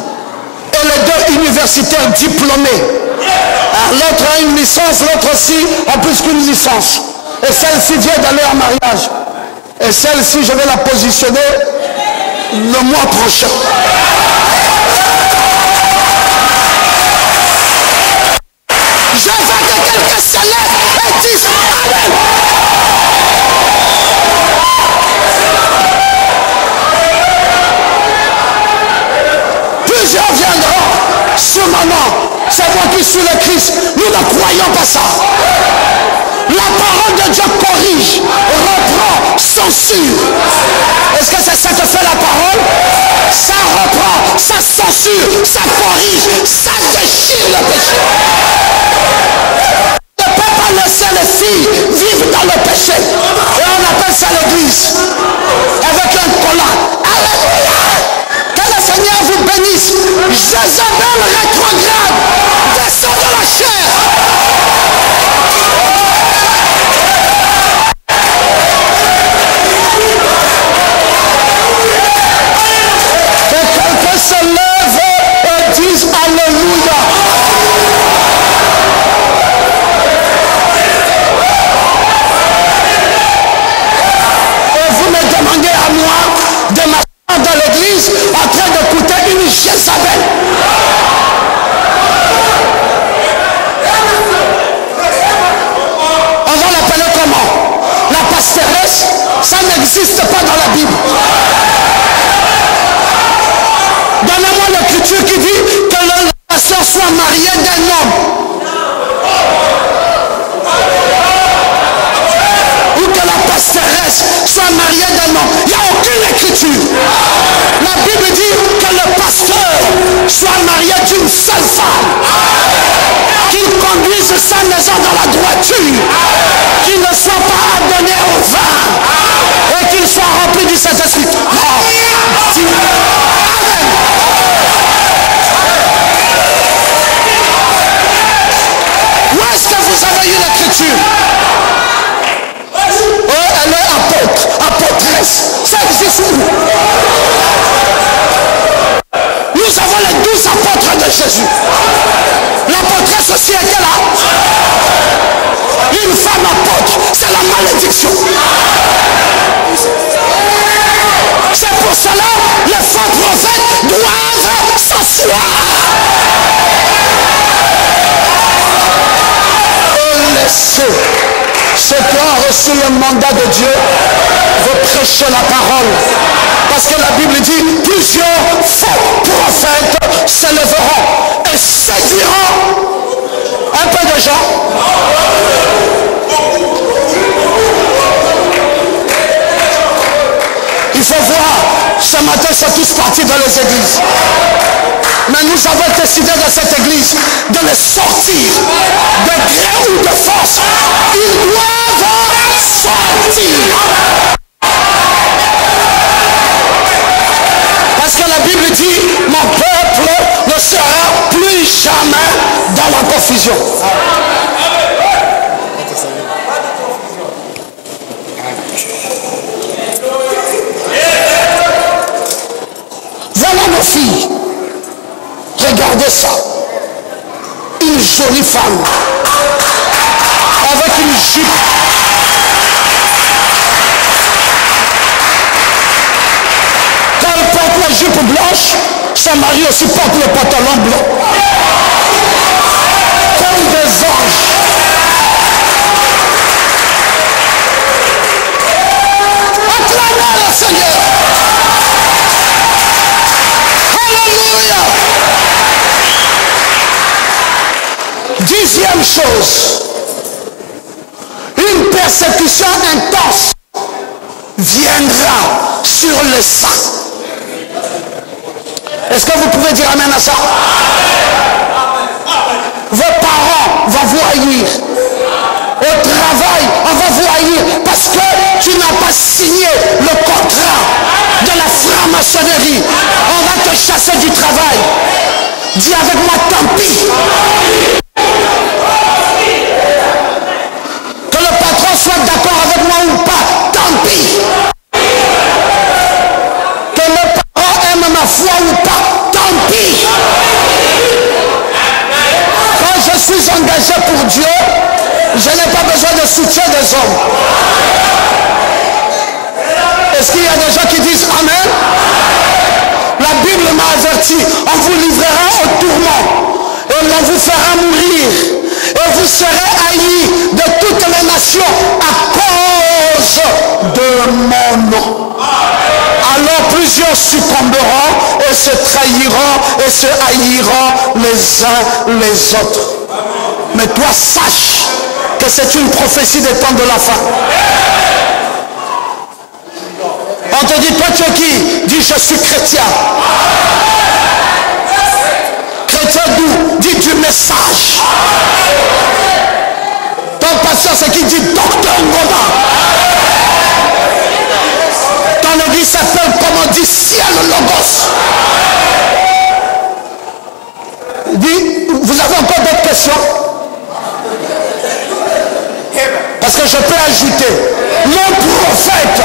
Et les 2 universitaires diplômés. L'autre a une licence, l'autre aussi a plus qu'une licence. Et celle-ci vient d'aller en mariage. Et celle-ci, je vais la positionner le mois prochain. Je veux que quelqu'un se lève et dise Amen. Plusieurs viendront sur mon nom. C'est moi qui suis le Christ. Nous ne croyons pas ça. La parole de Dieu corrige, reprend, censure. Est-ce que c'est ça que fait la parole? Ça reprend, ça censure, ça corrige, ça déchire le péché. On ne peut pas laisser les filles vivre dans le péché. Et on appelle ça l'église. Avec un collant. Alléluia! Que le Seigneur vous bénisse. Jézabel rétrograde. Descends de la chair. Se lève et disent Alléluia. Et vous me demandez à moi de m'asseoir dans l'église en train d'écouter une Jézabel. On va l'appeler comment? La pastoresse, ça n'existe pas dans la Bible. Donnez-moi l'écriture qui dit que le pasteur soit marié d'un homme. Ou que la pastoresse soit mariée d'un homme. Il n'y a aucune écriture. La Bible dit que le pasteur soit marié d'une seule femme. Qu'il conduise sa maison dans la droiture. Qu'il ne soit pas adonné au vin. Et qu'il soit rempli du Saint-Esprit. Où est-ce que vous avez eu l'écriture? Oh, elle est apôtre, apôtresse. Ça existe où? Nous avons les 12 apôtres de Jésus. L'apôtresse aussi était là. Une femme apôtre, c'est la malédiction. C'est pour cela que les faux prophètes doivent s'asseoir. Laissez ceux qui ont reçu le mandat de Dieu de prêcher la parole. Parce que la Bible dit plusieurs faux prophètes s'élèveront et séduiront un peu de gens. Il faut voir, ce matin, ils sont tous partis dans les églises. Mais nous avons décidé dans cette église de les sortir de gré ou de force. Ils doivent sortir. Parce que la Bible dit, mon peuple ne sera plus jamais dans la confusion. Voilà nos filles. Regardez ça. Une jolie femme. Avec une jupe. Quand elle porte la jupe blanche, son mari aussi porte le pantalon blanc. Comme des anges. Acclamez le Seigneur. Deuxième chose, une persécution intense viendra sur le sang. Est-ce que vous pouvez dire amen à ça? Vos parents vont vous haïr. Au travail, on va vous haïr parce que tu n'as pas signé le contrat de la franc-maçonnerie. On va te chasser du travail. Dis avec moi, tant pis. Que le patron soit d'accord avec moi ou pas, tant pis. Que mes parents aiment ma foi ou pas, tant pis. Quand je suis engagé pour Dieu, je n'ai pas besoin de soutien des hommes. Est-ce qu'il y a des gens qui disent amen? La Bible m'a averti, on vous livrera au tourment et on vous fera mourir et vous serez haïs de toutes les nations à cause de mon nom. Alors plusieurs succomberont et se trahiront et se haïront les uns les autres. Mais toi sache que c'est une prophétie des temps de la fin. On te dit, toi tu es qui? Dis, je suis chrétien. Chrétien d'où? Dis du message. Ton pasteur c'est qui? Dit docteur Ngoma. Ton église s'appelle comment? Dit ciel logos. Dis, vous avez encore d'autres questions? Parce que je peux ajouter, mon prophète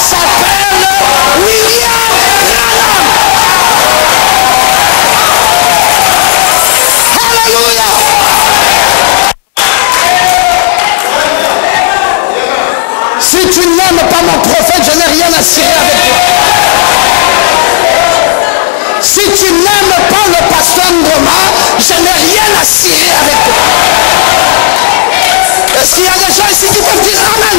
s'appelle William Branham. Alléluia. Si tu n'aimes pas mon prophète, je n'ai rien à cirer avec toi. Si tu n'aimes pas le pasteur Ngoma, je n'ai rien à cirer avec toi. Est-ce qu'il y a des gens ici qui peuvent dire amen?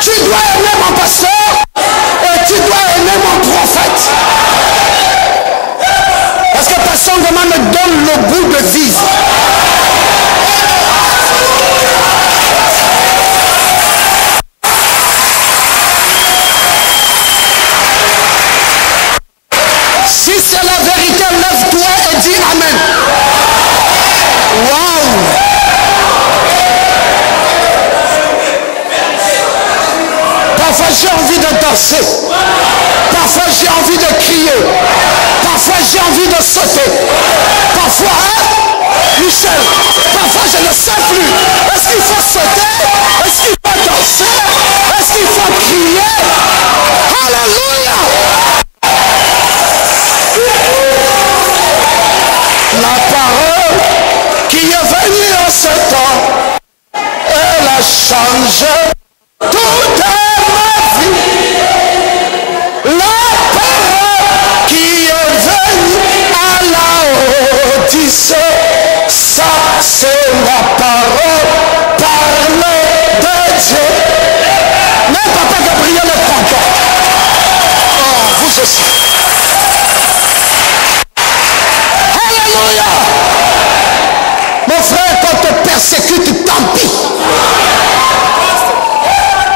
Tu dois aimer mon pasteur et tu dois aimer mon prophète. Parce que pasteur Ngoma me donne le goût de vivre. Si c'est la vérité, lève-toi et dis amen. Wow! Parfois j'ai envie de danser. Parfois j'ai envie de crier. Parfois j'ai envie de sauter. Parfois, hein? Michel, parfois je ne sais plus. Est-ce qu'il faut sauter? Est-ce qu'il faut danser? Est-ce qu'il faut crier? Alléluia! La parole qui est venue en ce temps, elle a changé toute ma vie. La parole qui est venue à la Odyssée, ça c'est la parole parlée de Dieu. Mais papa Gabriel est content. Oh, vous aussi. Alléluia. Mon frère, quand te persécute, tant pis.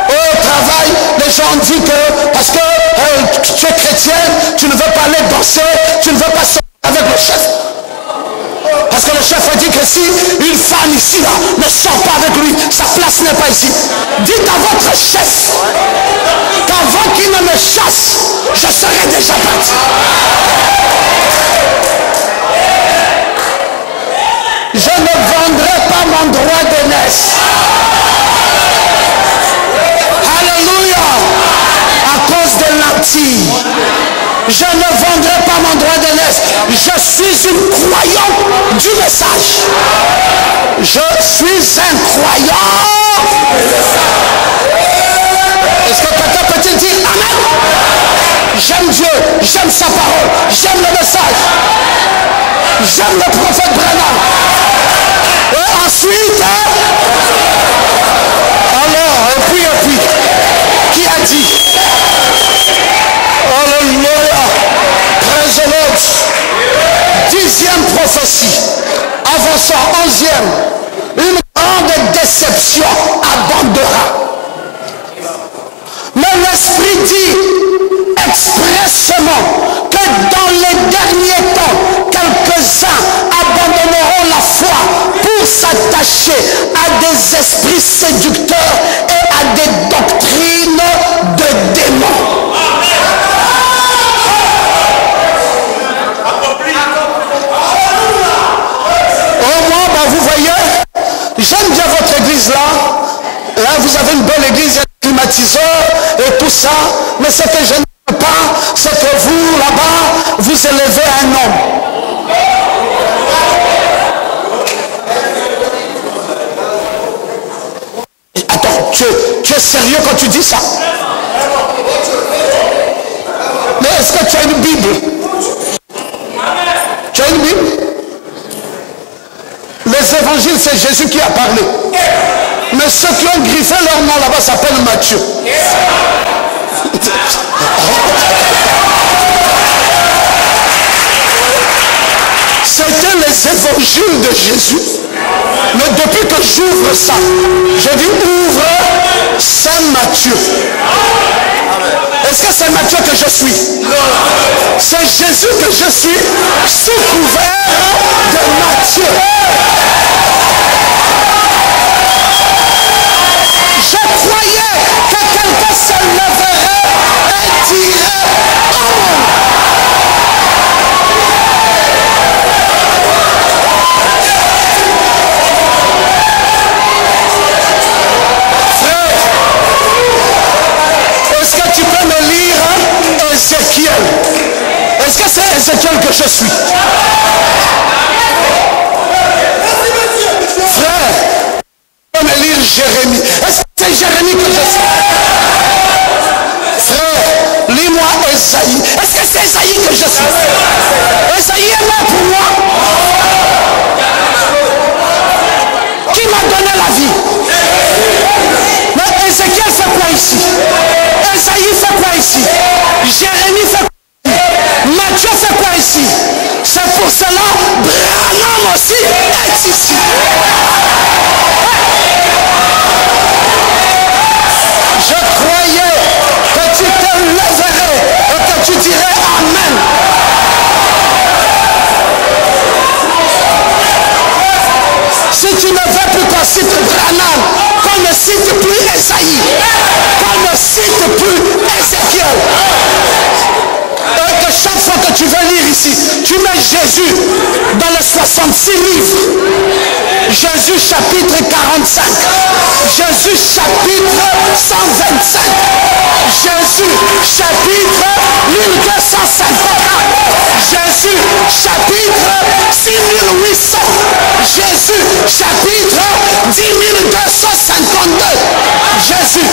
Au travail, les gens disent que parce que tu es chrétienne, tu ne veux pas aller danser, tu ne veux pas sortir avec le chef. Parce que le chef a dit que si une femme ici là, ne sort pas avec lui, sa place n'est pas ici. Dites à votre chef qu'avant qu'il ne me chasse, je serai déjà parti. Je ne vendrai pas mon droit d'aînesse. Alléluia. À cause de lentilles. Je ne vendrai pas mon droit d'aînesse. Je suis une croyante du message. Je suis un croyant. Est-ce que quelqu'un peut-il dire amen? J'aime Dieu, j'aime sa parole, j'aime le message. J'aime le prophète Branham. Et ensuite, alors, et puis, qui a dit? Alléluia. Praise the Lord. 10e 10e prophétie, avançant 11e, une grande déception abondera. Mais l'Esprit dit expressément que dans les derniers temps, quelques-uns abandonneront la foi pour s'attacher à des esprits séducteurs et à des doctrines de démons. Au moins, vous voyez, j'aime bien votre église là. Là, vous avez une belle église, il y a des climatiseurs et tout ça. Mais ce que je n'aime pas, c'est que vous, là-bas, vous élevez un homme. Attends, tu es sérieux quand tu dis ça? Mais est-ce que tu as une Bible? Tu as une Bible? Les évangiles, c'est Jésus qui a parlé. Mais ceux qui ont griffé leur nom là-bas s'appellent Matthieu. C'était les évangiles de Jésus. Mais depuis que j'ouvre ça, je dis ouvre Saint Matthieu. Est-ce que c'est Matthieu que je suis? C'est Jésus que je suis sous couvert de Matthieu. Je croyais que quelqu'un se leverait et dirait oh. Frère, est-ce que tu peux me lire Ézéchiel? Est-ce que c'est Ézéchiel que je suis? Frère, tu peux me lire Jérémie? Est-ce que c'est Jérémie que je suis? Frère, lis-moi Esaïe. Est-ce que c'est Esaïe que je suis? Esaïe est mort pour moi. Qui m'a donné la vie? Mais Ézéchiel fait quoi ici? Esaïe fait quoi ici? Jérémie fait quoi ici? Matthieu fait quoi ici? C'est pour cela Branham aussi est ici. Je croyais que tu te lèverais et que tu dirais Amen. Si tu ne veux plus qu'on cite Branham, qu'on ne cite plus Esaïe, qu'on ne cite plus Ézéchiel, et que chaque fois que tu veux lire ici, tu mets Jésus dans les 66 livres. Jésus chapitre 45. Jésus chapitre 125. Jésus chapitre 1250. Jésus chapitre 6800. Jésus chapitre 10252. Jésus.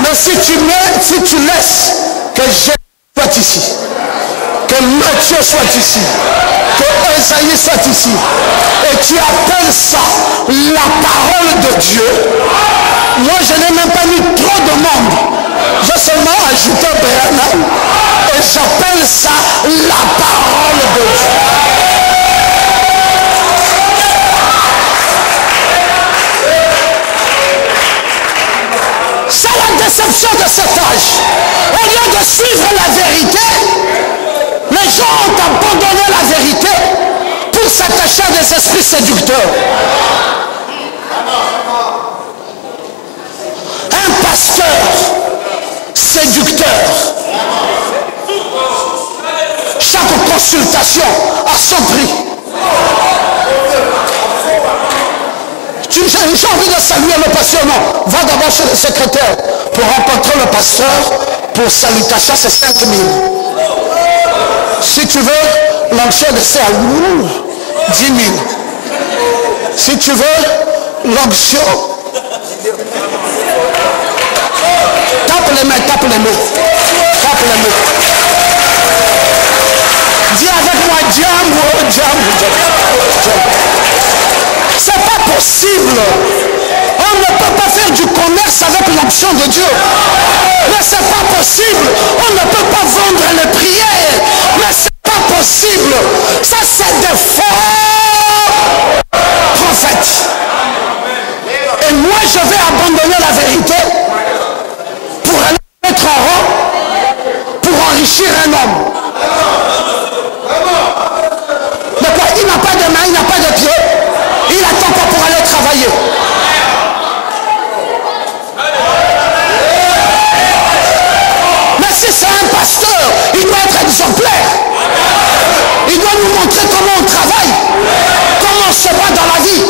Mais si tu laisses que Jésus soit ici, que Matthieu soit ici, que Esaïe soit ici, et tu appelles ça la parole de Dieu, moi je n'ai même pas mis trop de monde, j'ai seulement ajouté Branham et j'appelle ça la parole de Dieu. C'est la déception de cet âge. Au lieu de suivre la vérité, les gens ont abandonné la vérité pour s'attacher à des esprits séducteurs. Un pasteur séducteur. Chaque consultation a son prix. J'ai envie de saluer le pasteur. Non, va d'abord chez le secrétaire pour rencontrer le pasteur. Pour salutation, c'est 5 000. Si tu veux, l'onction de c'est à 10 000. Si tu veux, l'onction. Tape les mains, tape les mains. Tape les mains. Dis avec moi, diable, diable, diable. C'est pas possible. On ne peut pas faire du commerce avec l'onction de Dieu. Mais c'est pas possible. On ne peut pas vendre les prières. Mais c'est pas possible. Ça c'est des faux Il doit être exemplaire. Il doit nous montrer comment on travaille, comment on se bat dans la vie.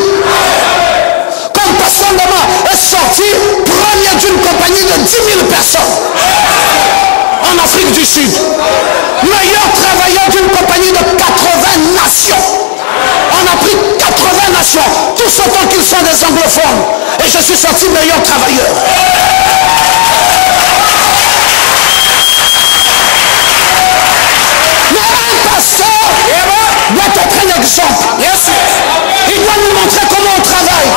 Comme Pasteur Ndama est sorti premier d'une compagnie de 10 000 personnes en Afrique du Sud. Meilleur travailleur d'une compagnie de 80 nations. On a pris 80 nations, tous autant qu'ils sont des anglophones. Et je suis sorti meilleur travailleur. Mais un pasteur doit être un exemple. Il doit nous montrer comment on travaille.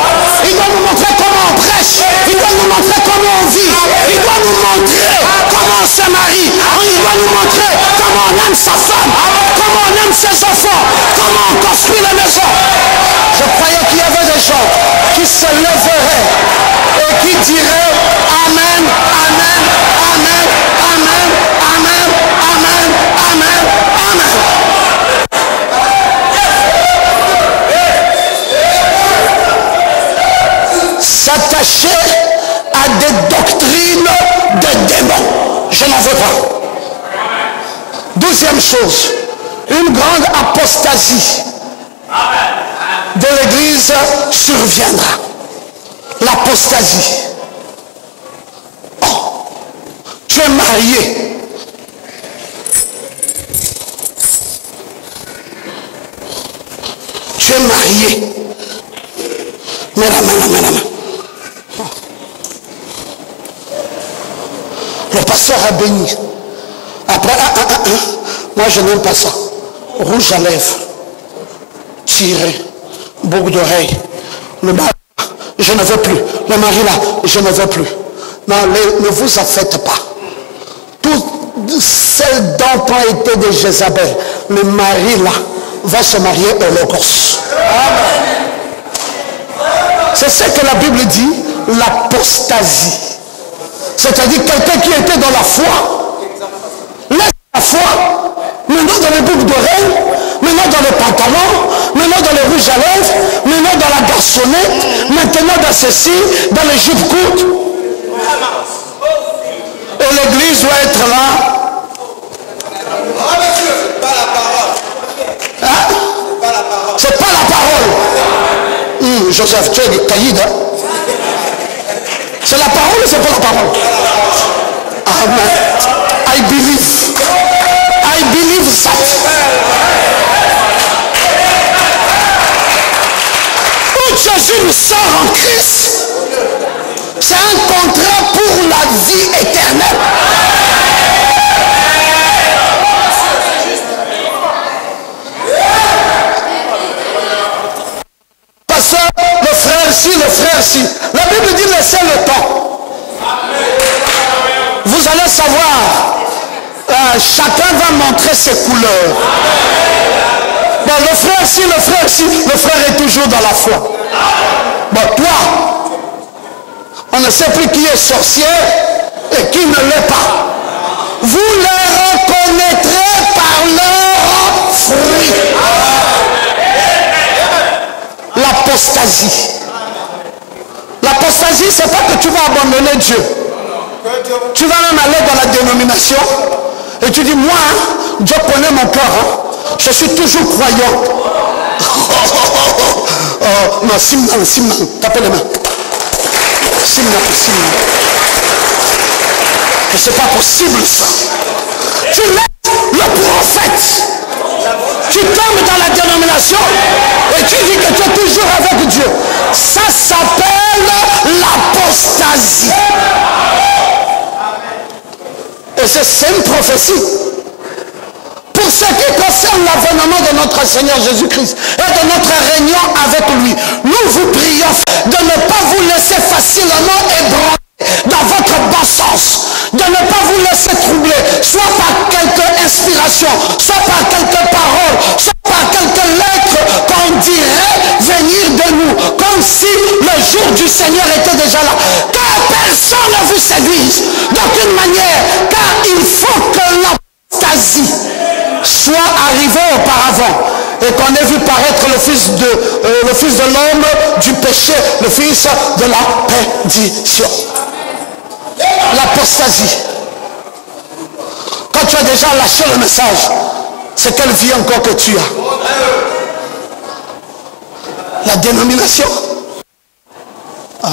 Il doit nous montrer comment on prêche. Il doit nous montrer comment on vit. Il doit nous montrer comment on se marie. Il doit nous montrer comment on aime sa femme, comment on aime ses enfants, comment on construit la maison. Je croyais qu'il y avait des gens qui se lèveraient et qui diraient Amen, Amen, Amen, Amen, Amen, Amen, Amen, Amen. S'attacher à des doctrines de démons, je n'en veux pas. Deuxième chose, une grande apostasie de l'église surviendra. L'apostasie. Oh, tu es marié. Tu es marié. Mets la main, mets la main. Le pasteur a béni. Après, moi je n'aime pas ça. Rouge à lèvres, tiré, boucle d'oreille. Le mari, je ne veux plus. Le mari là, je ne veux plus. Non, ne vous en faites pas. Toutes celles dont ont été des Jézabel, le mari là va se marier au Logos. C'est ce que la Bible dit, l'apostasie. C'est-à-dire quelqu'un qui était dans la foi, laisse la foi, maintenant dans les boucles d'oreilles, maintenant dans les pantalons, maintenant dans les rouges à lèvres, maintenant dans la garçonnette, maintenant dans ceci, dans les jupes courtes. Et l'église doit être là. Hein? C'est pas la parole. Joseph, tu es des caïds, hein? C'est la parole ou c'est pas la parole? Amen. I believe. I believe that. Où Jésus nous sort en Christ, c'est un contrat pour la vie éternelle. Pasteur, le frère ci, le frère ci. La Bible dit laissez le temps. Vous allez savoir, chacun va montrer ses couleurs. Bon, le frère ci, le frère ci, le frère est toujours dans la foi. Bon, toi, on ne sait plus qui est sorcière et qui ne l'est pas. Vous les reconnaîtrez par leurs fruits. L'apostasie. L'apostasie, c'est pas que tu vas abandonner Dieu. Tu vas même aller dans la dénomination et tu dis, moi, Dieu connaît mon cœur. Hein. Je suis toujours croyant. Non, Simnan, tapez les mains. Simnan. Que c'est pas possible ça. Tu laisses le prophète. Tu tombes dans la dénomination et tu dis que tu es toujours avec Dieu. Ça s'appelle l'apostasie. Et c'est une prophétie. Pour ce qui concerne l'avènement de notre Seigneur Jésus-Christ et de notre réunion avec lui, nous vous prions de ne pas vous laisser facilement ébranler dans votre bon sens, de ne pas vous laisser troubler, soit par quelque inspiration, soit par quelques paroles, soit par quelques lettres qu'on dirait venir de nous, comme si le jour du Seigneur était déjà là. Car personne ne vous séduise d'aucune manière, car il faut que l'apostasie soit arrivée auparavant et qu'on ait vu paraître le fils de l'homme du péché, le fils de la perdition. L'apostasie. Quand tu tu as déjà lâché le message. C'est quelle vie encore que tu as? La dénomination. Ah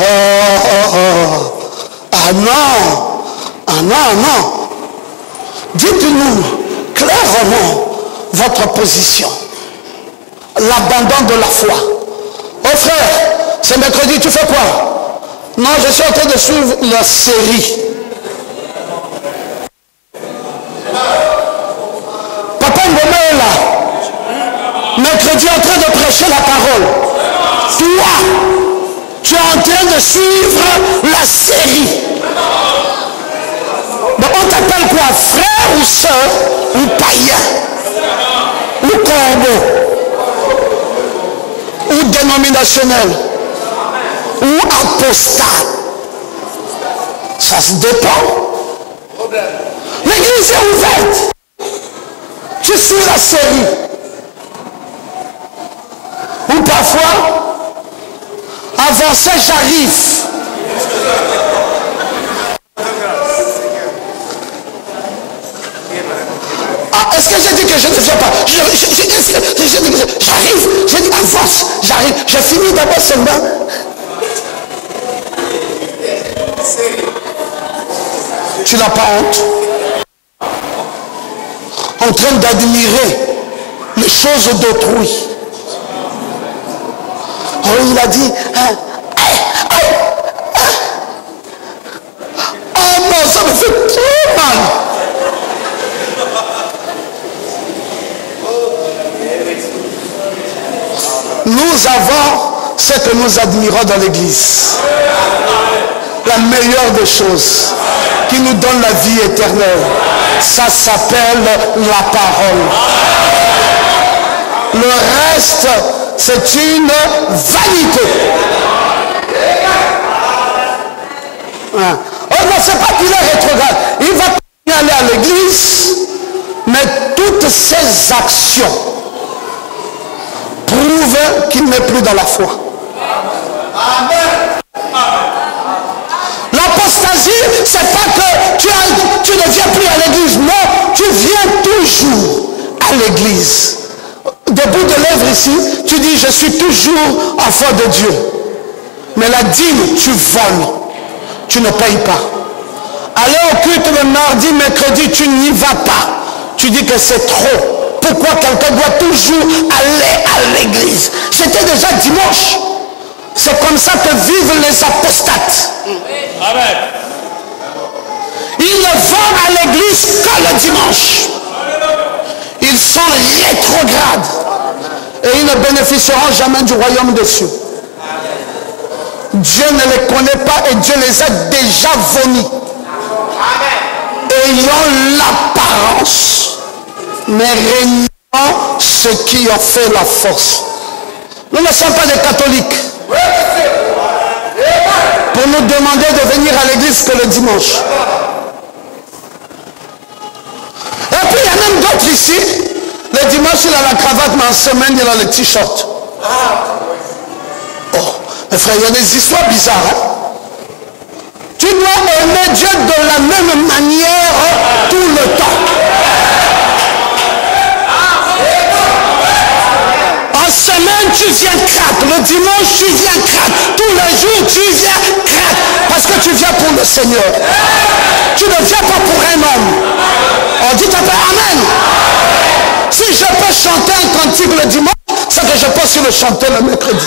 non. Ah non, non. Dites-nous clairement votre position. L'abandon de la foi. Oh frère, c'est mercredi, tu fais quoi? Non, je suis en train de suivre la série. Papa Ngoma est là. Mercredi en train de prêcher la parole. Toi, tu es en train de suivre la série. Donc on t'appelle quoi? Frère ou soeur ou païen ou corbeau ou dénominationnel ou apostat? Ça se dépend. L'église est ouverte. Tu suis la série. Ou parfois, avancez, j'arrive. Ah, est-ce que j'ai dit que je ne viens pas? J'arrive. J'ai dit avance, j'arrive. Je finis d'abord seulement. Tu n'as pas honte? En train d'admirer les choses d'autrui. Oh, il a dit, oh non, ça me fait trop mal. Nous avons ce que nous admirons dans l'église. La meilleure des choses qui nous donne la vie éternelle. Ça s'appelle la parole. Le reste, c'est une vanité. Oh non, c'est pas qu'il est rétrograde. Il va aller à l'église, mais toutes ses actions prouvent qu'il n'est plus dans la foi. L'apostasie, c'est pas que tu ne viens plus à l'église. Non, tu viens toujours à l'église. Debout de l'œuvre ici, tu dis je suis toujours enfant de Dieu. Mais la dîme, tu voles. Tu ne payes pas. Aller au culte le mardi, mercredi, tu n'y vas pas. Tu dis que c'est trop. Pourquoi quelqu'un doit toujours aller à l'église? C'était déjà dimanche. C'est comme ça que vivent les apostates. Amen. Ils ne vont à l'église que le dimanche. Ils sont rétrogrades. Et ils ne bénéficieront jamais du royaume des cieux. Dieu ne les connaît pas et Dieu les a déjà vomis. Ayant l'apparence, mais régnant ce qui a fait la force. Nous ne sommes pas des catholiques. Pour nous demander de venir à l'église que le dimanche. Et puis il y a même d'autres ici. Le dimanche il a la cravate, mais en semaine il a le t-shirt. Oh, mes frères, il y a des histoires bizarres. Hein? Tu dois aimer Dieu de la même manière tout le temps. En semaine, tu viens craque. Le dimanche, tu viens craque. Tous les jours, tu viens craque. Parce que tu viens pour le Seigneur. Tu ne viens pas pour un homme. On dit Amen. Si je peux chanter un cantique le dimanche, c'est que je peux aussi le chanter le mercredi.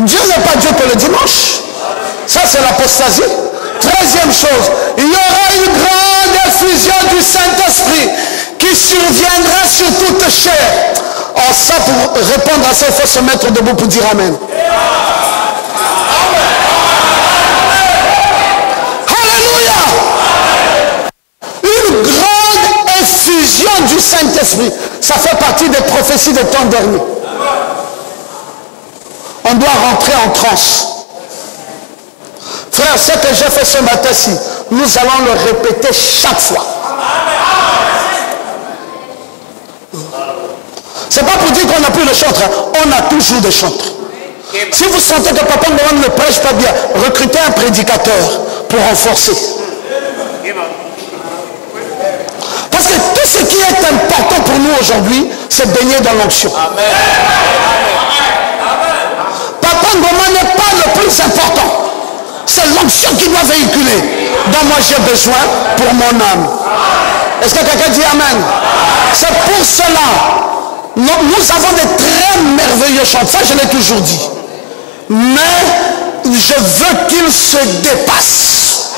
Dieu n'est pas Dieu que le dimanche. Ça, c'est l'apostasie. 13e chose, il y aura une grande effusion du Saint-Esprit qui surviendra sur toute chair. En ça, pour répondre à ça, il faut se mettre debout pour dire Amen. Alléluia. Une grande effusion du Saint-Esprit. Ça fait partie des prophéties des temps derniers. On doit rentrer en transe. Frère, ce que j'ai fait ce matin-ci, nous allons le répéter chaque fois. C'est pas pour dire qu'on n'a plus de chantre. On a toujours des chantres. Si vous sentez que Papa Ngoma ne prêche pas bien, recrutez un prédicateur pour renforcer. Parce que tout ce qui est important pour nous aujourd'hui, c'est baigner dans l'onction. Papa Ngoma n'est pas le plus important. C'est l'onction qui doit véhiculer. Donc moi j'ai besoin pour mon âme. Est-ce que quelqu'un dit Amen? C'est pour cela. Nous avons des très merveilleux chants. Ça je l'ai toujours dit. Mais je veux qu'il se dépasse.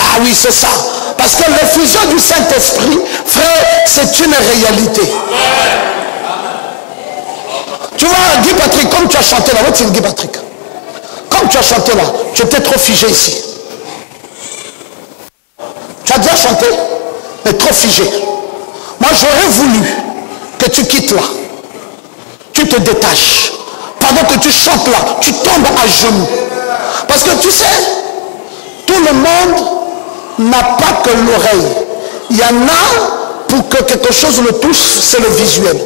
Ah oui, c'est ça. Parce que l'effusion du Saint-Esprit, frère, c'est une réalité. Tu vois, Guy Patrick, comme tu as chanté là, c'est Guy Patrick. Comme tu as chanté là, tu étais trop figé ici. Tu as déjà chanté, mais trop figé. Moi, j'aurais voulu que tu quittes là. Tu te détaches. Pendant que tu chantes là, tu tombes à genoux. Parce que tu sais, tout le monde n'a pas que l'oreille. Il y en a, pour que quelque chose le touche, c'est le visuel.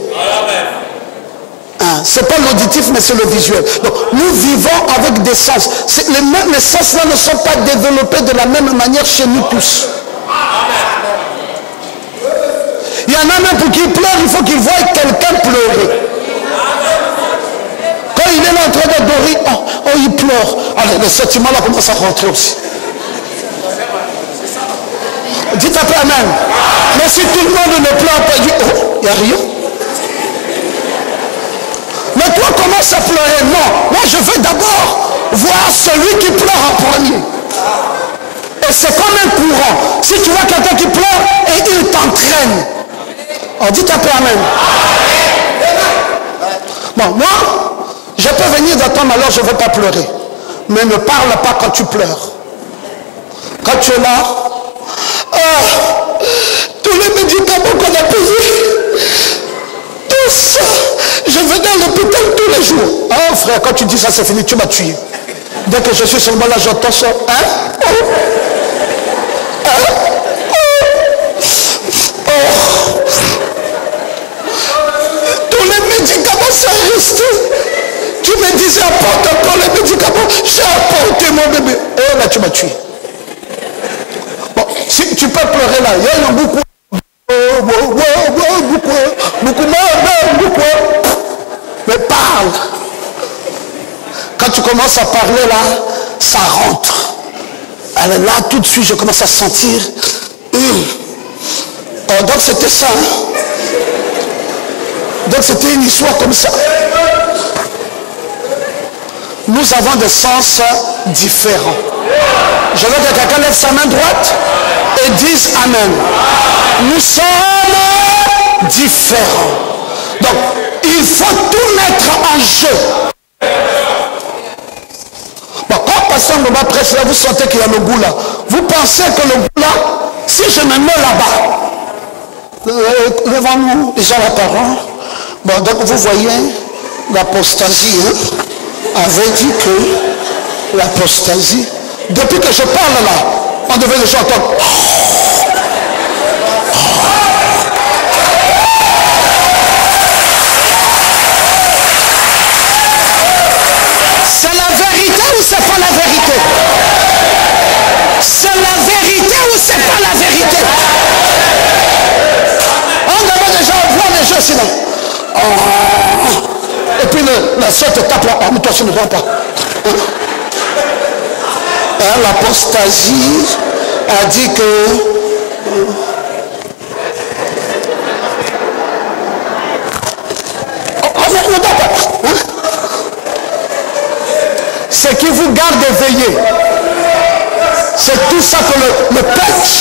Hein, c'est pas l'auditif, mais c'est le visuel. Donc, nous vivons avec des sens. Les sens-là ne sont pas développés de la même manière chez nous tous. Il y en a même pour qu'il pleure, il faut qu'il voie quelqu'un pleurer. Quand il est là en train d'adorer, oh, il pleure. Alors, le sentiment là commence à rentrer aussi. Dites un peu Amen. Mais si tout le monde ne pleure pas, il dit, oh, il n'y a rien. Mais toi, commence à pleurer. Non, moi je veux d'abord voir celui qui pleure en premier. Et c'est comme un courant. Si tu vois quelqu'un qui pleure, et il t'entraîne. Oh, dites un peu Amen. Bon, moi, je peux venir dans ton malheur, je ne veux pas pleurer. Mais ne parle pas quand tu pleures. Quand tu es là, tous les médicaments qu'on a payés, tout ça, je venais à l'hôpital tous les jours. Ah frère, quand tu dis ça, c'est fini, tu m'as tué. Dès que je suis seulement là, j'entends ça. Tous les médicaments sont restés. Tu me disais, apporte encore les médicaments. J'ai apporté mon bébé. Et là, tu m'as tué. Bon, si tu peux pleurer là, il y a beaucoup. Beaucoup. Mais parle. Quand tu commences à parler là, ça rentre. Alors là, tout de suite, je commence à sentir. Oh, donc c'était ça. Donc c'était une histoire comme ça. Nous avons des sens différents. Je veux que quelqu'un lève sa main droite et dise Amen. Nous sommes différents. Donc, il faut tout mettre en jeu. Bon, quand Pasteur Ngoma prêche là, vous sentez qu'il y a le goût là. Vous pensez que le goût là, si je me mets là-bas, devant nous, déjà la parole. Bon, donc vous voyez, l'apostasie avait dit que l'apostasie, depuis que je parle là, on devait déjà entendre. C'est la vérité ou c'est pas la vérité? C'est la vérité ou c'est pas la vérité? On devait déjà voir les gens sinon. Et puis la soeur te tape là, mais toi tu ne vois pas. L'apostasie a dit que ce qui vous garde éveillé, c'est tout ça que le punch,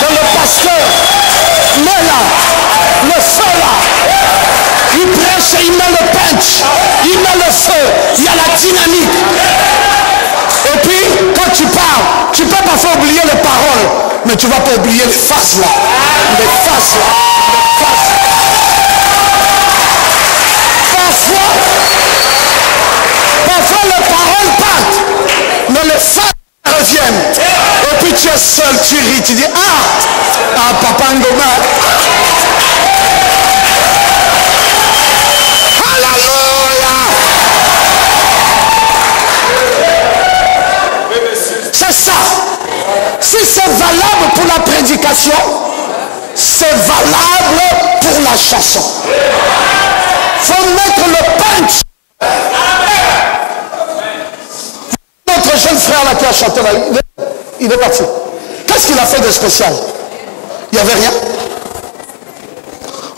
que le pasteur met là, le feu là, il prêche et il met le punch, il met le feu, il y a la dynamique. Et puis, quand tu parles, tu peux parfois oublier les paroles, mais tu ne vas pas oublier les faces là, les faces là, les faces. Parfois les paroles partent, mais les faces reviennent. Et puis tu es seul, tu ris, tu dis, Papa Ngoma. déclaration, c'est valable pour la chanson. Il faut mettre le punch. Notre jeune frère là qui a chanté là, il est parti. Qu'est-ce qu'il a fait de spécial? Il n'y avait rien.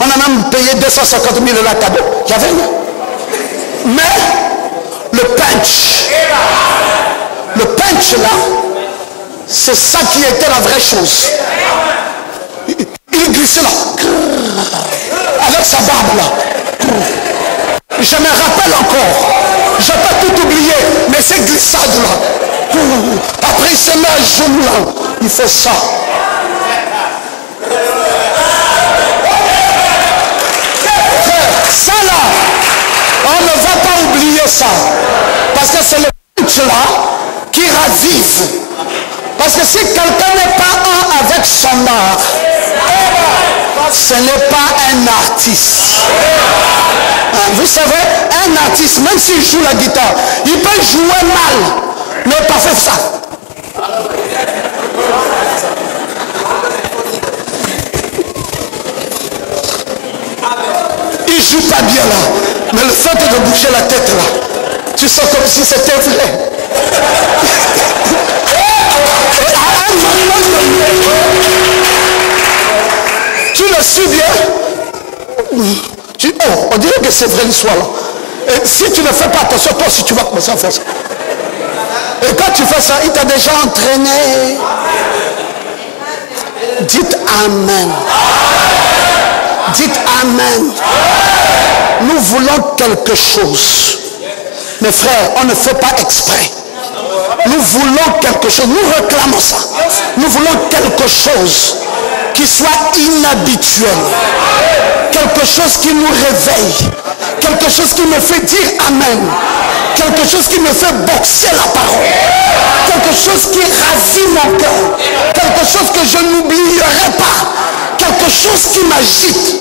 On a même payé 250 000 $ cadeau. Il n'y avait rien. Mais le punch là, c'est ça qui était la vraie chose. Il glissait là, avec sa barbe là. Je me rappelle encore. Je n'ai pas tout oublié, mais c'est glissade là. Après il se met à genoux là. Il fait ça. Ça là, on ne va pas oublier ça. Parce que c'est le punch là qui ravive. Parce que si quelqu'un n'est pas un avec son art, ce n'est pas un artiste. Vous savez, un artiste, même s'il joue la guitare, il peut jouer mal, mais pas faire ça. Il joue pas bien là, mais le fait de bouger la tête là, tu sens comme si c'était vrai. Tu le suis bien. On dirait que c'est vrai l'histoire là. Et si tu ne fais pas attention, toi aussi tu vas commencer à faire ça. Et quand tu fais ça, il t'a déjà entraîné. Dites Amen. Dites Amen. Nous voulons quelque chose. Mes frères, on ne fait pas exprès. Nous voulons quelque chose. Nous réclamons ça. Nous voulons quelque chose qui soit inhabituel. Quelque chose qui nous réveille. Quelque chose qui me fait dire Amen. Quelque chose qui me fait boxer la parole. Quelque chose qui ravit mon cœur. Quelque chose que je n'oublierai pas. Quelque chose qui m'agite.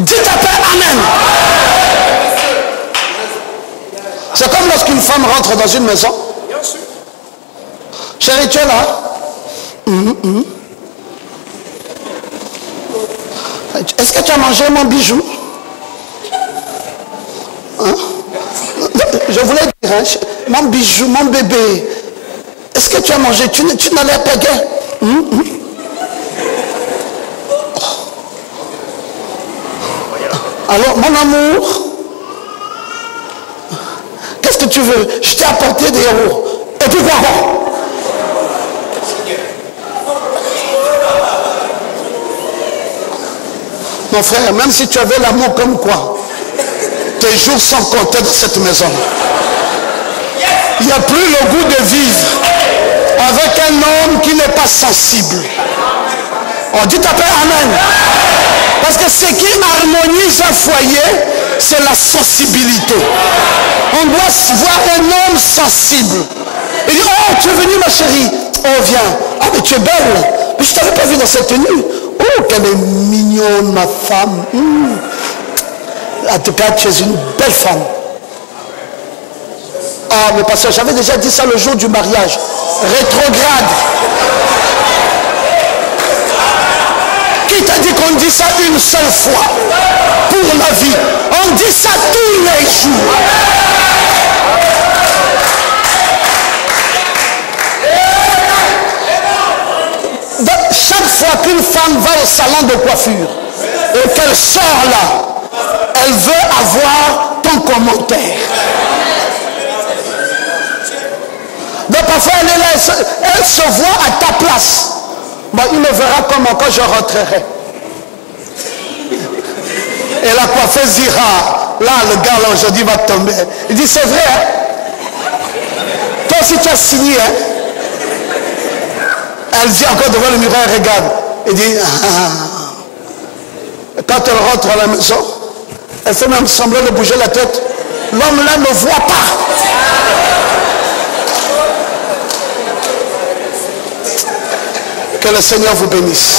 Dites après Amen. C'est comme lorsqu'une femme rentre dans une maison. Chérie, tu es là? Est-ce que tu as mangé mon bijou? Hein? Je voulais dire, hein, mon bijou, mon bébé, est-ce que tu as mangé? Tu n'as l'air pas gai. Alors, mon amour, qu'est-ce que tu veux? Je t'ai apporté des héros. Et puis quoi? Mon frère, même si tu avais l'amour comme quoi, tes jours sont comptés dans cette maison. Il n'y a plus le goût de vivre avec un homme qui n'est pas sensible. On dit après Amen. Parce que ce qui harmonise un foyer, c'est la sensibilité. On doit voir un homme sensible. Il dit, oh, tu es venu ma chérie. Oh, viens. Ah, mais tu es belle. Mais je ne t'avais pas vu dans cette tenue. Oh, qu'elle est mignonne, ma femme. En tout cas, tu es une belle femme. Ah, mais pasteur, j'avais déjà dit ça le jour du mariage. Rétrograde. Qui t'a dit qu'on dit ça une seule fois pour la vie? On dit ça tous les jours. Chaque fois qu'une femme va au salon de coiffure et qu'elle sort là, elle veut avoir ton commentaire. Donc parfois elle est là, elle se voit à ta place. Bon, il me verra comment quand je rentrerai. Et la coiffeuse dira, là le gars là aujourd'hui va tomber. Il dit c'est vrai, hein? Toi aussi tu as signé, hein? Elle dit encore devant le miroir, elle regarde. Elle dit, quand elle rentre à la maison, elle fait même semblant de bouger la tête. L'homme là ne voit pas. Que le Seigneur vous bénisse.